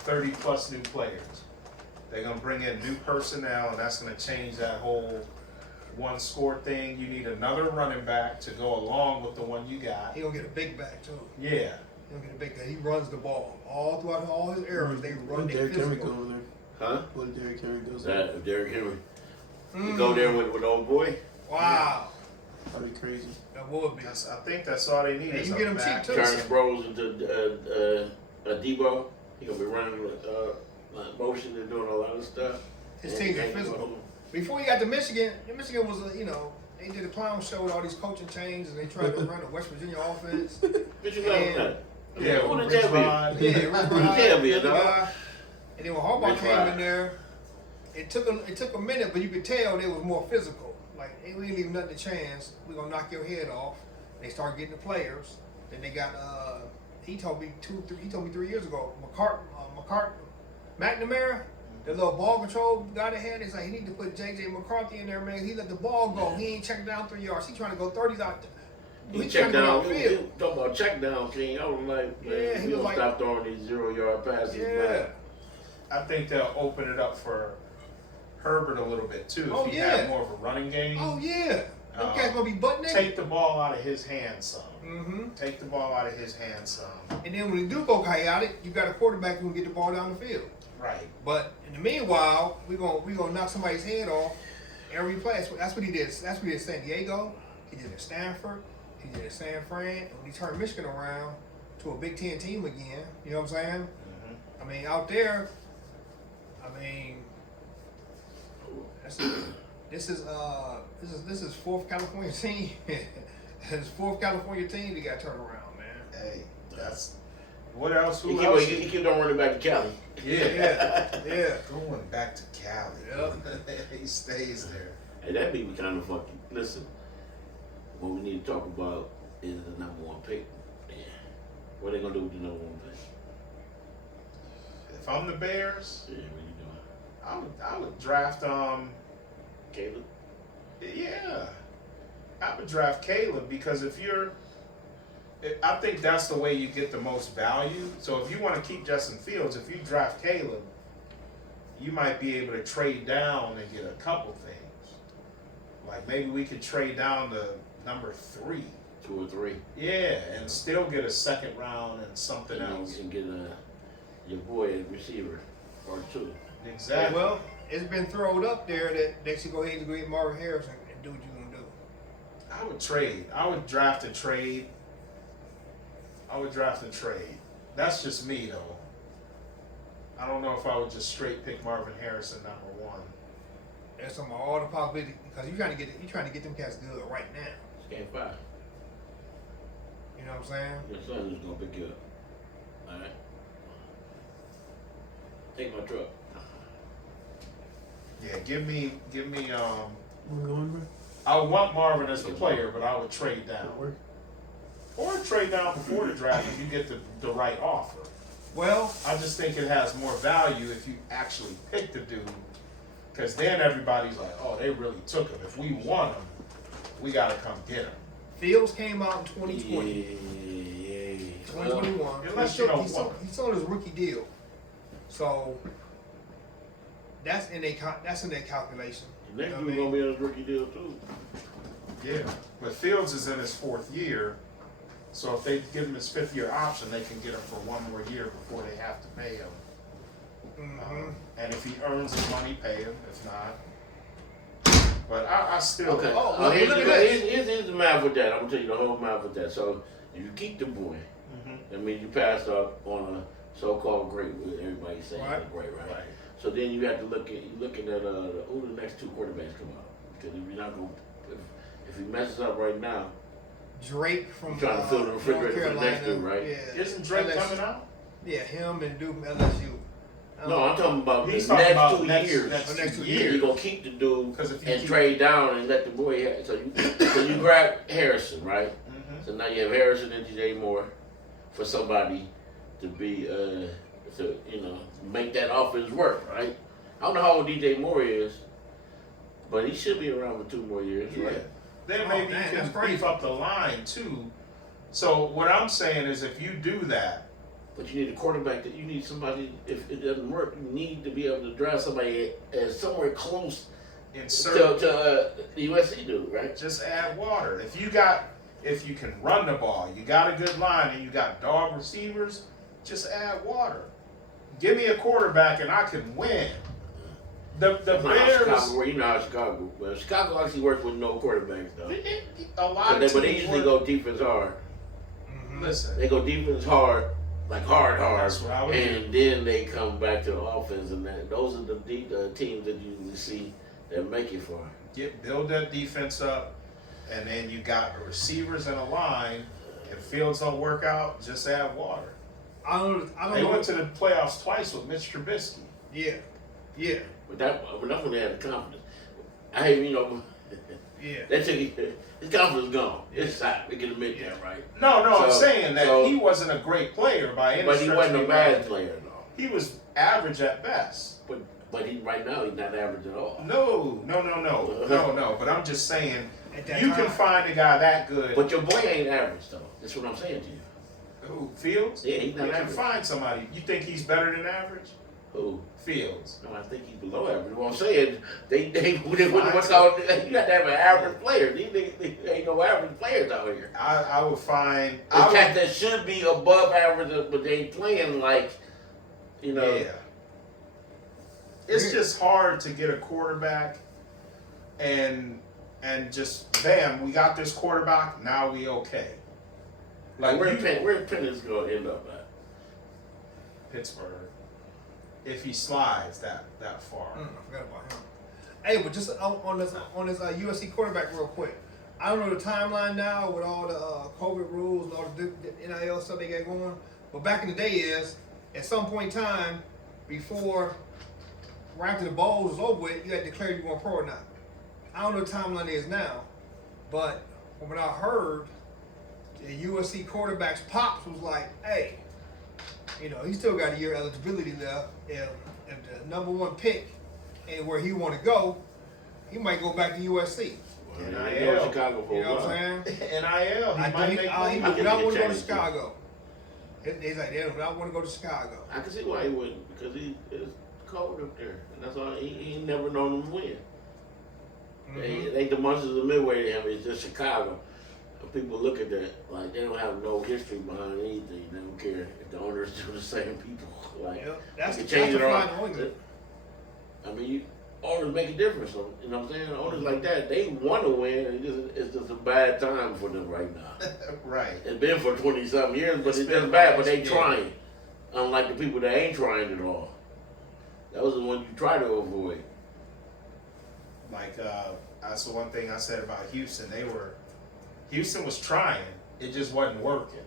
30 plus new players. They're gonna bring in new personnel and that's gonna change that whole 1 score thing. You need another running back to go along with the one you got. He gonna get a big back too. Yeah. He gonna get a big back. He runs the ball all throughout all his errors. They run. When They Derrick Henry physical. go over there. Huh? When Derrick Henry goes there. That if Derrick Henry, you go there with old boy. Wow, That'd be crazy. that would be. I think that's all they need And is you a get 'em back. cheap, too. Turn Bros into Debo. He gonna be running with like motion and doing a lot of stuff. His And- teams are and- physical. Before he got to Michigan, Michigan was they did a clown show with all these coaching changes and they tried to run the West Virginia offense. What you got with that? Yeah, Who with the Rich champion? Rod. Yeah, Rick You Rod, can't be a the dog. guy. And then when Harbaugh Rich came Rod. in there, it took a minute, but you could tell they was more physical. Like we didn't leave nothing to chance. We gonna knock your head off. They started getting the players. Then they got he told me 3 years ago, McNamara, the little ball control guy they had. He's like, he need to put JJ McCarthy in there, man. He let the ball go. He ain't checking down 3 yards. He trying to go 30s out there. He He checked trying to go down. downfield. You talking about check down, King? I was like, Yeah, man, he we was gonna like- stop throwing these 0-yard passes. Yeah. Man. I think they'll open it up for Herbert a little bit too. Oh, if he yeah. had more of a running game. Oh yeah, them Um, cats gonna be butt naked. Take the ball out of his hands some. Mm-hmm. Take the ball out of his hands some. And then when you do go chaotic, you got a quarterback who can get the ball down the field. Right. But in the meanwhile, we gonna knock somebody's head off every play. That's what he did. That's what he did in San Diego. He did at Stanford. He did at San Fran. And when he turned Michigan around to a Big Ten team again, you know what I'm saying? Mm-hmm. I mean, out there, this is fourth California team. It's fourth California team that got turned around, man. Hey, that's What else? He Who keep, else? he keep on running back to Cali. Yeah. Going back to Cali. Yep. He stays there. Hey, that be kind of fucking. Listen, what we need to talk about is the number one pick. Yeah. What they gonna do with the number one pick? If I'm the Bears, Yeah, what you I would draft doing? Caleb? yeah. I would draft Caleb because I think that's the way you get the most value. So if you want to keep Justin Fields, if you draft Caleb, you might be able to trade down and get a couple things. Like maybe we could trade down to number 3. 2 or 3. Yeah, and still get a second round and something And else. you can get your boy at receiver or 2. Exactly. Well, it's been thrown up there that they should go ahead and go get Marvin Harrison and do what you're gonna do. I would trade. I would draft a trade. That's just me though. I don't know if I would just straight pick Marvin Harrison number 1. There's some all the possibility because you're trying to get them cats good right now. Can't find. You know what I'm saying? Your son is gonna pick you up. Alright? Take my truck. Yeah, give me. We're going, bro. I would want Marvin as the player, but I would trade down, That work. or trade down before the draft if you get the right offer. Well, I just think it has more value if you actually pick the dude, because then everybody's like, oh, they really took him. If we want him, we gotta come get him. Fields came out in 2020. Yeah. 2021. Unless you don't He want him. sold his rookie deal, so that's in their calculation. The next You know dude what I gonna mean? be on his rookie deal too. Yeah, but Fields is in his 4th year, so if they give him his 5th year option, they can get him for 1 more year before they have to pay him. Mhm. And if he earns his money, pay him. If not, but I still. Okay. Oh, well, here's, look at the, this. here's the math with that. I'm gonna tell you the whole math with that. So if you keep the boy, Mhm. that means you passed up on a so-called great. What everybody's saying Right. is great, right? Right. So then you have to looking at who the next 2 quarterbacks come out, because if you're not going, if he messes up right now, Drake from you're trying to fill the North refrigerator for the next Carolina. dude, right? Yeah. Isn't Drake LSU. coming out? Yeah, him and dude from LSU. No, I'm talking about He's the talking next about 2 next years. next 2 2 You're years. gonna keep the dude 'Cause if you and keep- trade down and let the boy have. So you grab Harrison, right? Mhm. So now you have Harrison and DJ Moore for somebody to be to make that offense work, right? I don't know how old DJ Moore is, but he should be around for 2 more years, Yeah. right? Then Oh, maybe dang, you that's can crazy. beef up the line too. So what I'm saying is, if you do that, But you need a quarterback that you need somebody. If it doesn't work, you need to be able to draft somebody as somewhere close insert to the USC dude, right? just add water. If you can run the ball, you got a good line, and you got dog receivers, just add water. Give me a quarterback, and I can win. The That's not how Bears, Chicago, you know how Chicago. Well, Chicago actually works with no quarterbacks though. a lot of But they teams usually work- go defense hard. Mhm. Listen, They go defense hard, like hard, That's what I would and then they come back to the offense, and those are the teams that you usually see that make it far. build that defense up, and then you got the receivers and a line. If Fields don't work out, just add water. I don't They know. went to the playoffs twice with Mitch Trubisky. Yeah. But that's when they had the confidence. I Yeah. that took his confidence gone. It's shot. We can admit that, right? No, I'm So- saying that so- he wasn't a great player by any But he stretch wasn't of a the bad imagination. player though. He was average at best. But he right now he's not average at all. No. But I'm just saying, At that you time. can find a guy that good. But your boy ain't average though. That's what I'm saying to you. Who, Fields? Yeah, he's You not can average. find somebody. You think he's better than average? Who? Fields. No, I think he's below average. What I'm saying, what's called, you got to have an average player. These niggas ain't no average players out here. I would find. The cat that should be above average, but they ain't playing like, Yeah. It's just hard to get a quarterback and just bam, we got this quarterback, now we okay. Like where's Pennis going to end up at? Pittsburgh. If he slides that far. I forgot about him. Hey, but just on this USC quarterback real quick. I don't know the timeline now with all the COVID rules and all the NIL stuff they got going. But back in the day is, at some point in time, right after the bowls was over with, you had to declare you going pro or not. I don't know what the timeline is now, but from what I heard, the USC quarterback's pops was like, hey, he still got a year eligibility left. If the number one pick ain't where he want to go, he might go back to USC. Well, NIL. he go to Chicago for You a know what while. I'm saying? NIL. He I might think make he money. would not want to go to change, Chicago. He's like, they do not want to go to Chicago. I can see why he wouldn't, because it's cold up there, and that's all. He ain't never known them to win. Mhm. They the monsters of the midway to him. It's just Chicago. And people look at that like they don't have no history behind anything. They don't care if the owners do the same people. Like Yeah, that's they the can change it all. fly New England. I mean, owners make a difference. So, you know what I'm saying? Owners like that, they want to win. It's just a bad time for them right now. Right. It's been for 20-something years, but It's it's been just bad. But they yeah. trying. Unlike the people that ain't trying at all. Those are the ones you try to avoid. Like that's the one thing I said about Houston. Houston was trying. It just wasn't working.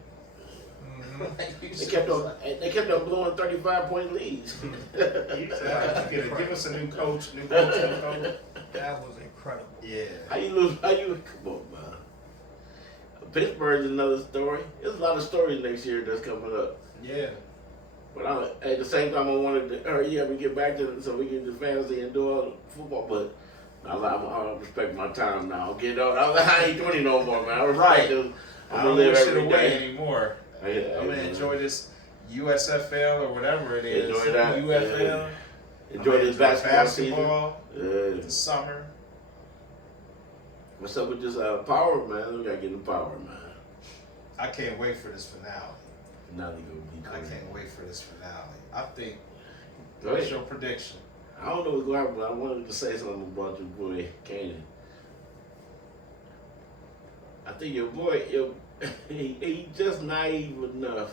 Mhm. Like, They Houston kept on blowing 35-point leads. Houston, give us a new coach, new coach. That was incredible. Yeah. How you lose? Come on, man. Pittsburgh's another story. There's a lot of stories next year that's coming up. Yeah. But at the same time, I wanted to hurry up and get back to it so we can do fantasy and do all the football. But I respect my time now. I ain't 20 no more, man. I respect Right. them. I I'm don't gonna live wish it every away day. anymore. I'm gonna man. enjoy this USFL or whatever it is. Enjoy that. UFL. Enjoy this basketball season. The summer. What's up with this power, man? We gotta get the power, man. I can't wait for this finale. Now they gonna be I crazy. can't wait for this finale. I think. Go What's ahead. your prediction? I don't know what's going to happen, but I wanted to say something about your boy, Kanan. I think your boy, he just naive enough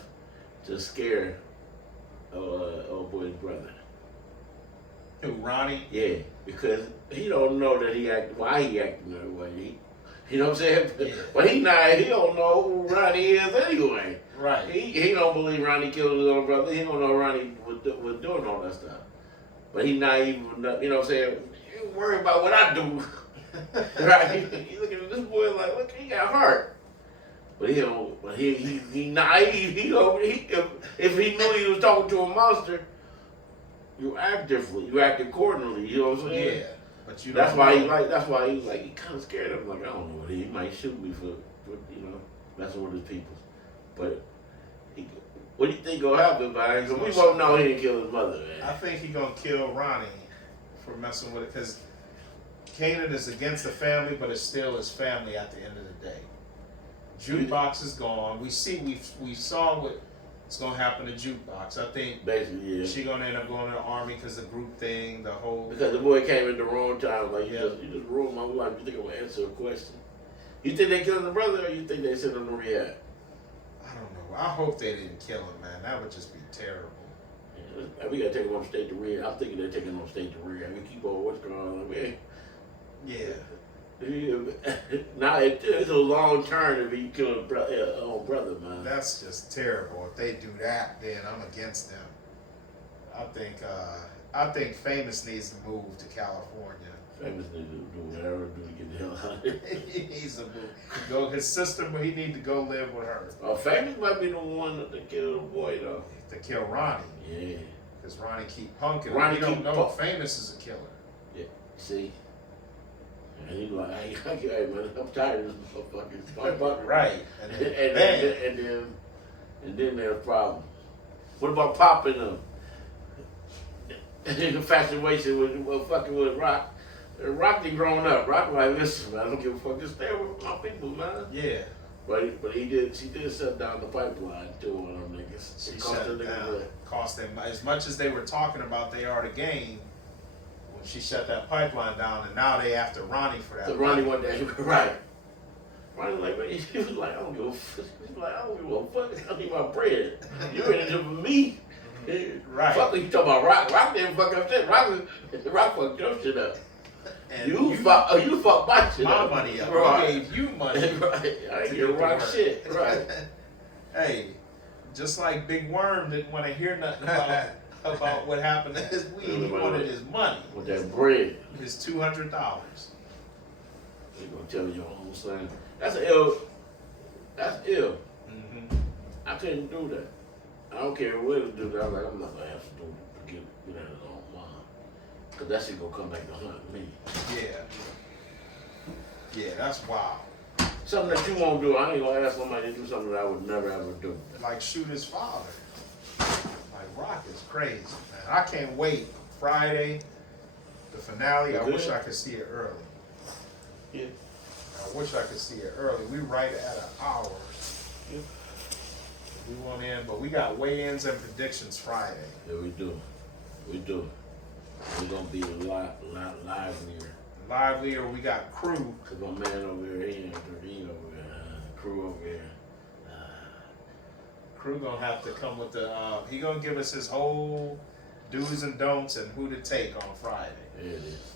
to scare old boy's brother. Who, Ronnie? Yeah, because he don't know that why he acting that way. You know what I'm saying? Yeah. But he don't know who Ronnie is anyway. Right. He don't believe Ronnie killed his own brother. He don't know Ronnie was doing all that stuff. But he naive enough, you know what I'm saying? You worry about what I do. Right? He looking at this boy like, look, he got hurt. But he don't. But he naive. If he knew he was talking to a monster, you act differently. You act accordingly. You know what I'm saying? Yeah. But you That's don't why know. That's why he was like, he kind of scared of him. Like, I don't know what he might shoot me for messing with his people. But what do you think gonna happen, man? 'Cause we both know he didn't kill his mother, man. I think he gonna kill Ronnie for messing with it because Kanan is against the family, but it's still his family at the end of the day. Jukebox is gone. We saw what's gonna happen to Jukebox. I think Basically, yeah. she gonna end up going to the army because the group thing, the whole. Because the boy came at the wrong time. Like, Yeah. you just ruined my life. You think I'm gonna answer a question? You think they killed the brother, or you think they sent him to rehab? I don't know. I hope they didn't kill him, man. That would just be terrible. Yeah, we gotta take him on state to rehab. I'm thinking they're taking him on state to rehab. We keep on what's going on. Like, man, Yeah. now it's a long turn if he killed his own brother, man. That's just terrible. If they do that, then I'm against them. I think Famous needs to move to California. Famous need to do whatever to get the hell out of here. He needs to move. His sister, he need to go live with her. Famous might be the one that killed the boy though. To kill Ronnie. Yeah. Because Ronnie keep punking him. Ronnie We don't keep know punk- if Famous is a killer. See? And he like, hey man, I'm tired of this motherfucker. Right. And And then, there's a problem. What about popping them? Infatuation with fucking with Rock. Rock done grown up. Rock like, listen, man, I don't give a fuck. Just stay with my people, man. yeah. But she did shut down the pipeline to one of them niggas. She It cost shut them it niggas down. Cost them as much as they were talking about they are the game. When she shut that pipeline down, and now they after Ronnie for that. So Ronnie went there, right. Ronnie like, man, he was like, I don't give a fuck. He was like, I don't give a fuck. I need my bread. You ready to for me? Right. Fuck, you talking about Rock? Rock didn't fuck up shit. Rock fucked your shit up. And You fucked my shit my up. money up. Right. I gave you money. Right. I ain't to give get to Rock work. shit. Right. Hey, Just like Big Worm didn't want to hear nothing about what happened to his weed. He wanted his money. With that bread. His $200. They gonna tell you your own thing. That's ill. That's ill. Mm-hmm. I couldn't do that. I don't care what to do that. I'm like, I'm not gonna have to do to get out of his own mind. Cause that shit gonna come back to hunt me. Yeah. Yeah, that's wild. Something that you won't do. I ain't gonna ask somebody to do something that I would never ever do. Like shoot his father. Like Rock is crazy, man. I can't wait. Friday, the finale. I wish I could see it early. Yeah. I wish I could see it early. We right at an hour. Yeah. We went in, but we got weigh-ins and predictions Friday. Yeah, we do. We do. We're gonna be a lot livelier. Livelier, we got crew. Cause my man over here, he over here, crew over here. Crew gonna have to come with the. He gonna give us his whole do's and don'ts and who to take on Friday. There it is.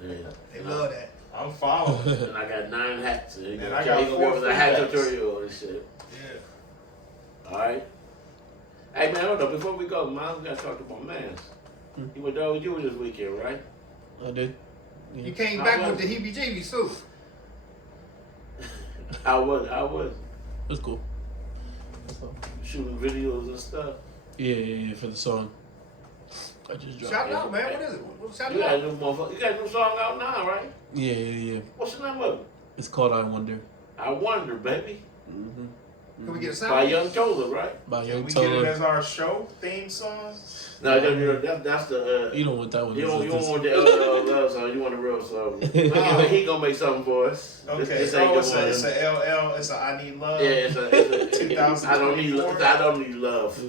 There it is. They love that. I'm following. And I got 9 hats. And he And gonna, I got he gonna 4 give us a free hat hats. tutorial and shit. Yeah. All right. Hey man, hold up. Before we go, man, we gotta talk about mans. You went down with you this weekend, right? I did. Yeah. You came How back was with the heebie-jeebies too. I was It was cool. That's all. shooting videos and stuff. Yeah, for the song. I just dropped Shout it it. out, man. What is it? Shout You it got a out. new motherfucker. You got a new song out now, right? Yeah. What's the name of it? It's called I Wonder. I Wonder, baby. Mm-hmm. Can we get a By sound? Young Tola, right? By Can Young we get it Tola. as our show theme song? No, that's the. You don't want that one. You don't This- want the love song. You want the real song. He gonna make something for us. Okay. This ain't the It's one. a LL. It's a I Need Love. Yeah, it's a 2024. I don't need love.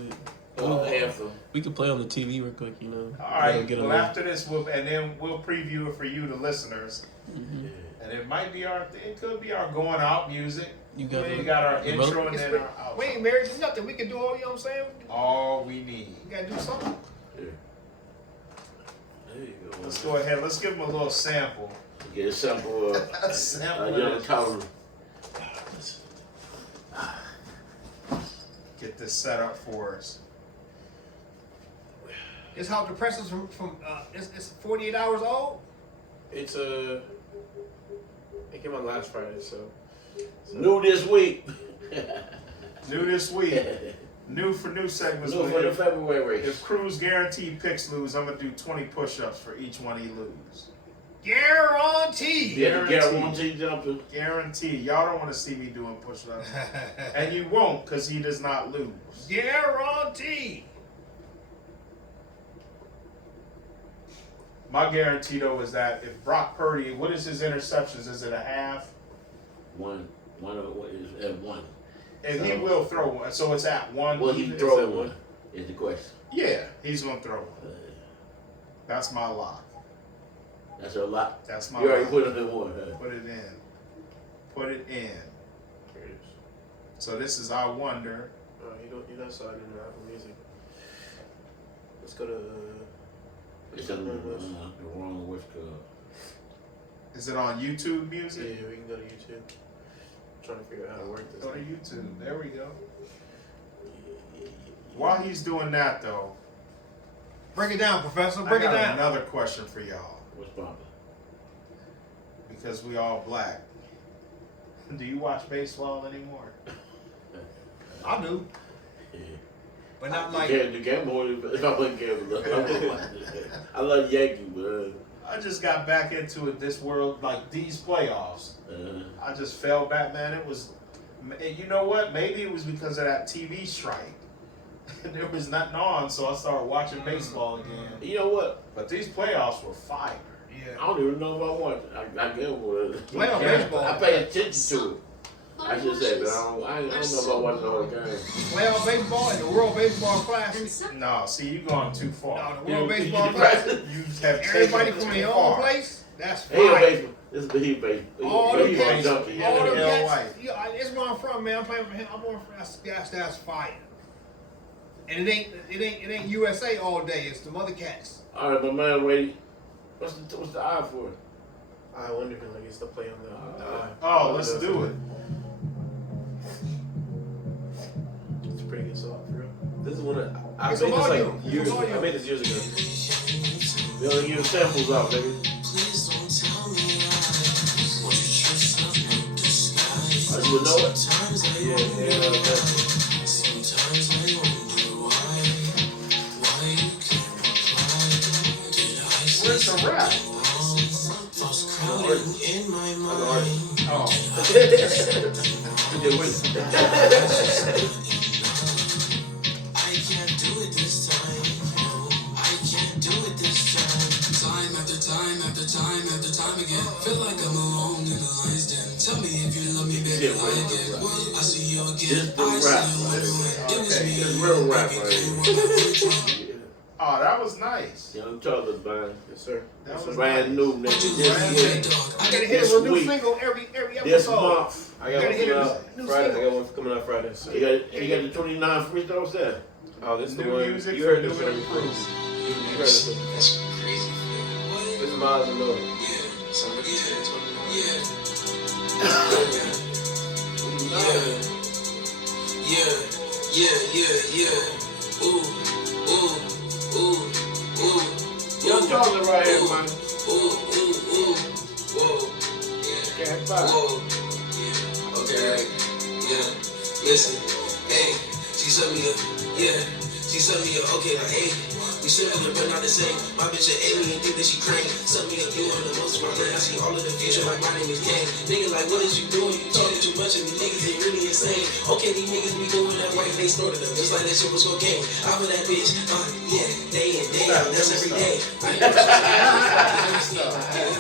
Anthem. We could play on the TV real quick, you know. All right. Get Well, on there. after this, and then we'll preview it for you, the listeners. Mhm. And it might be it could be our going out music. You got We the- got our the intro road? and then our outro. We ain't married to nothing. We can do all, you know what I'm saying? All we need. We gotta do something. Yeah. There you go. Let's go ahead. Let's give them a little sample. Get a sample of A sample. Young of Tola. Get this set up for us. It's how depressants from it's 48 hours old. It's it came out last Friday, so New this week. New this week. New for new segments. New for the February. If Cruz guaranteed picks lose, I'm gonna do 20 push-ups for each one he lose. Guaranteed. Yeah, the Guaranteed. guarantee jumping. Guarantee. Y'all don't want to see me doing push-ups, and you won't, because he does not lose. Guaranteed. My guarantee though is that if Brock Purdy, what is his interceptions? Is it a half? One of what is at one. And he will throw one, so it's at one. Will he even. throw at one? Is the question. Yeah, he's gonna throw one. That's my lock. That's a lot. That's my You already lock. put it in one. Huh? Put it in. Put it in. here it is. So this is I Wonder. You don't saw it in Apple Music. Let's go to It's in the wrong which Is it on YouTube yeah, Music? we can go to YouTube. I'm trying to figure out how to work this. Go to thing. YouTube. There we go. While he's doing that though, Break it down, Professor. Break I it got down. another question for y'all. What's poppin'? Because we all black. Do you watch baseball anymore? I do, Yeah. but not like. The Gamble, if I wouldn't gamble, I love Yankee, but I just got back into it this world, like these playoffs. I just fell back, man. It was, you know what? Maybe it was because of that TV strike. There was nothing on, so I started watching baseball again. you know what? But these playoffs were fire. Yeah. I don't even know if I watch it. I gamble. Playoff baseball. I pay attention to it. I should say, but I don't know if I watch the whole game. Playoff baseball and the World Baseball Classic. No, see, you going too No, far. the World Baseball you- Classic. You have Everybody taken it from too their far. own place. That's He a fine. baseball. This is he baseball. All He them a cats, junkie. Yeah, all them L. cats. White. Yeah, it's where I'm from, man. I'm playing for him. I'm on. That's fire. And it ain't USA all day. It's the other cats. All right, my man, Ray. What's the eye for? I wonder if like it's the play on the eye. Oh, let's do it. It's a pretty good it's all for real. This is one I It's made this audio. like years. It's audio. I made this years ago. We only give samples out, baby. Oh, you would know it? Where's the rap? Oh. Time again. Feel like I'm alone in the lion's den. Tell me if you love me, baby, lie again. I see you again. This the rap. It was me. This real rap right here. Oh, that was nice. Young Thugger, man. Yes, sir. That was Brand nice. new, nigga. Brand This new. year. I gotta hit This it with a new week. single every This episode. month. I got Gotta one hit it coming with out new Friday. I single. got one coming out Friday. So. You got the 29 freestyle set. Oh, this is the New one. music You for heard new this and one. improved. You heard this one. That's crazy. This is Miles and Love. Somebody Young Thugger right here, man. Can't fight. Okay, yeah, listen, hey, she sent me okay, like, hey, we similar but not the same. My bitch an alien, think that she crank. Sent me a view on the most of my brain. I see all of the future like my name is Gang. Nigga, like, what is you doing? You talking too much and these niggas ain't really insane. Okay, these niggas be doing that white, they snorted them just like that shit was cocaine. I'm for that bitch, yeah, day in, day out, that's every day. I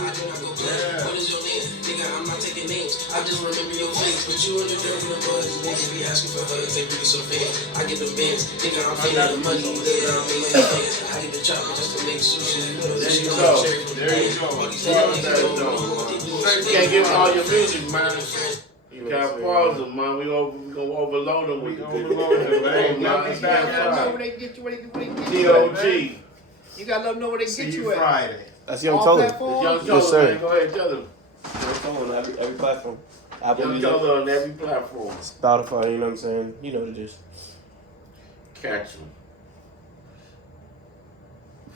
do not go play. What is your name? Nigga, I'm not taking names. I just remember your face. But you and the girl from the buzz, niggas be asking for hugs, they really so fake. I get the bands, nigga, I'm feeling the money, nigga, I'm making the bands. I get the chopper just to make sushi. There you go. There you go. You can't give all your music, man. You gotta pause them, man. We gonna overload them with the good overload them, man. man. You gotta know where they get you, where they get you. DOG. You gotta let them know where they See get you you at. Friday. That's Young All Thugger. platforms? Young Yes, Thugger, sir. man. Go ahead, tell them. Young Thugger on every platform. Apple Young Music, Thugger on every platform. Spotify, you know what I'm saying? You know what it is. Catch them.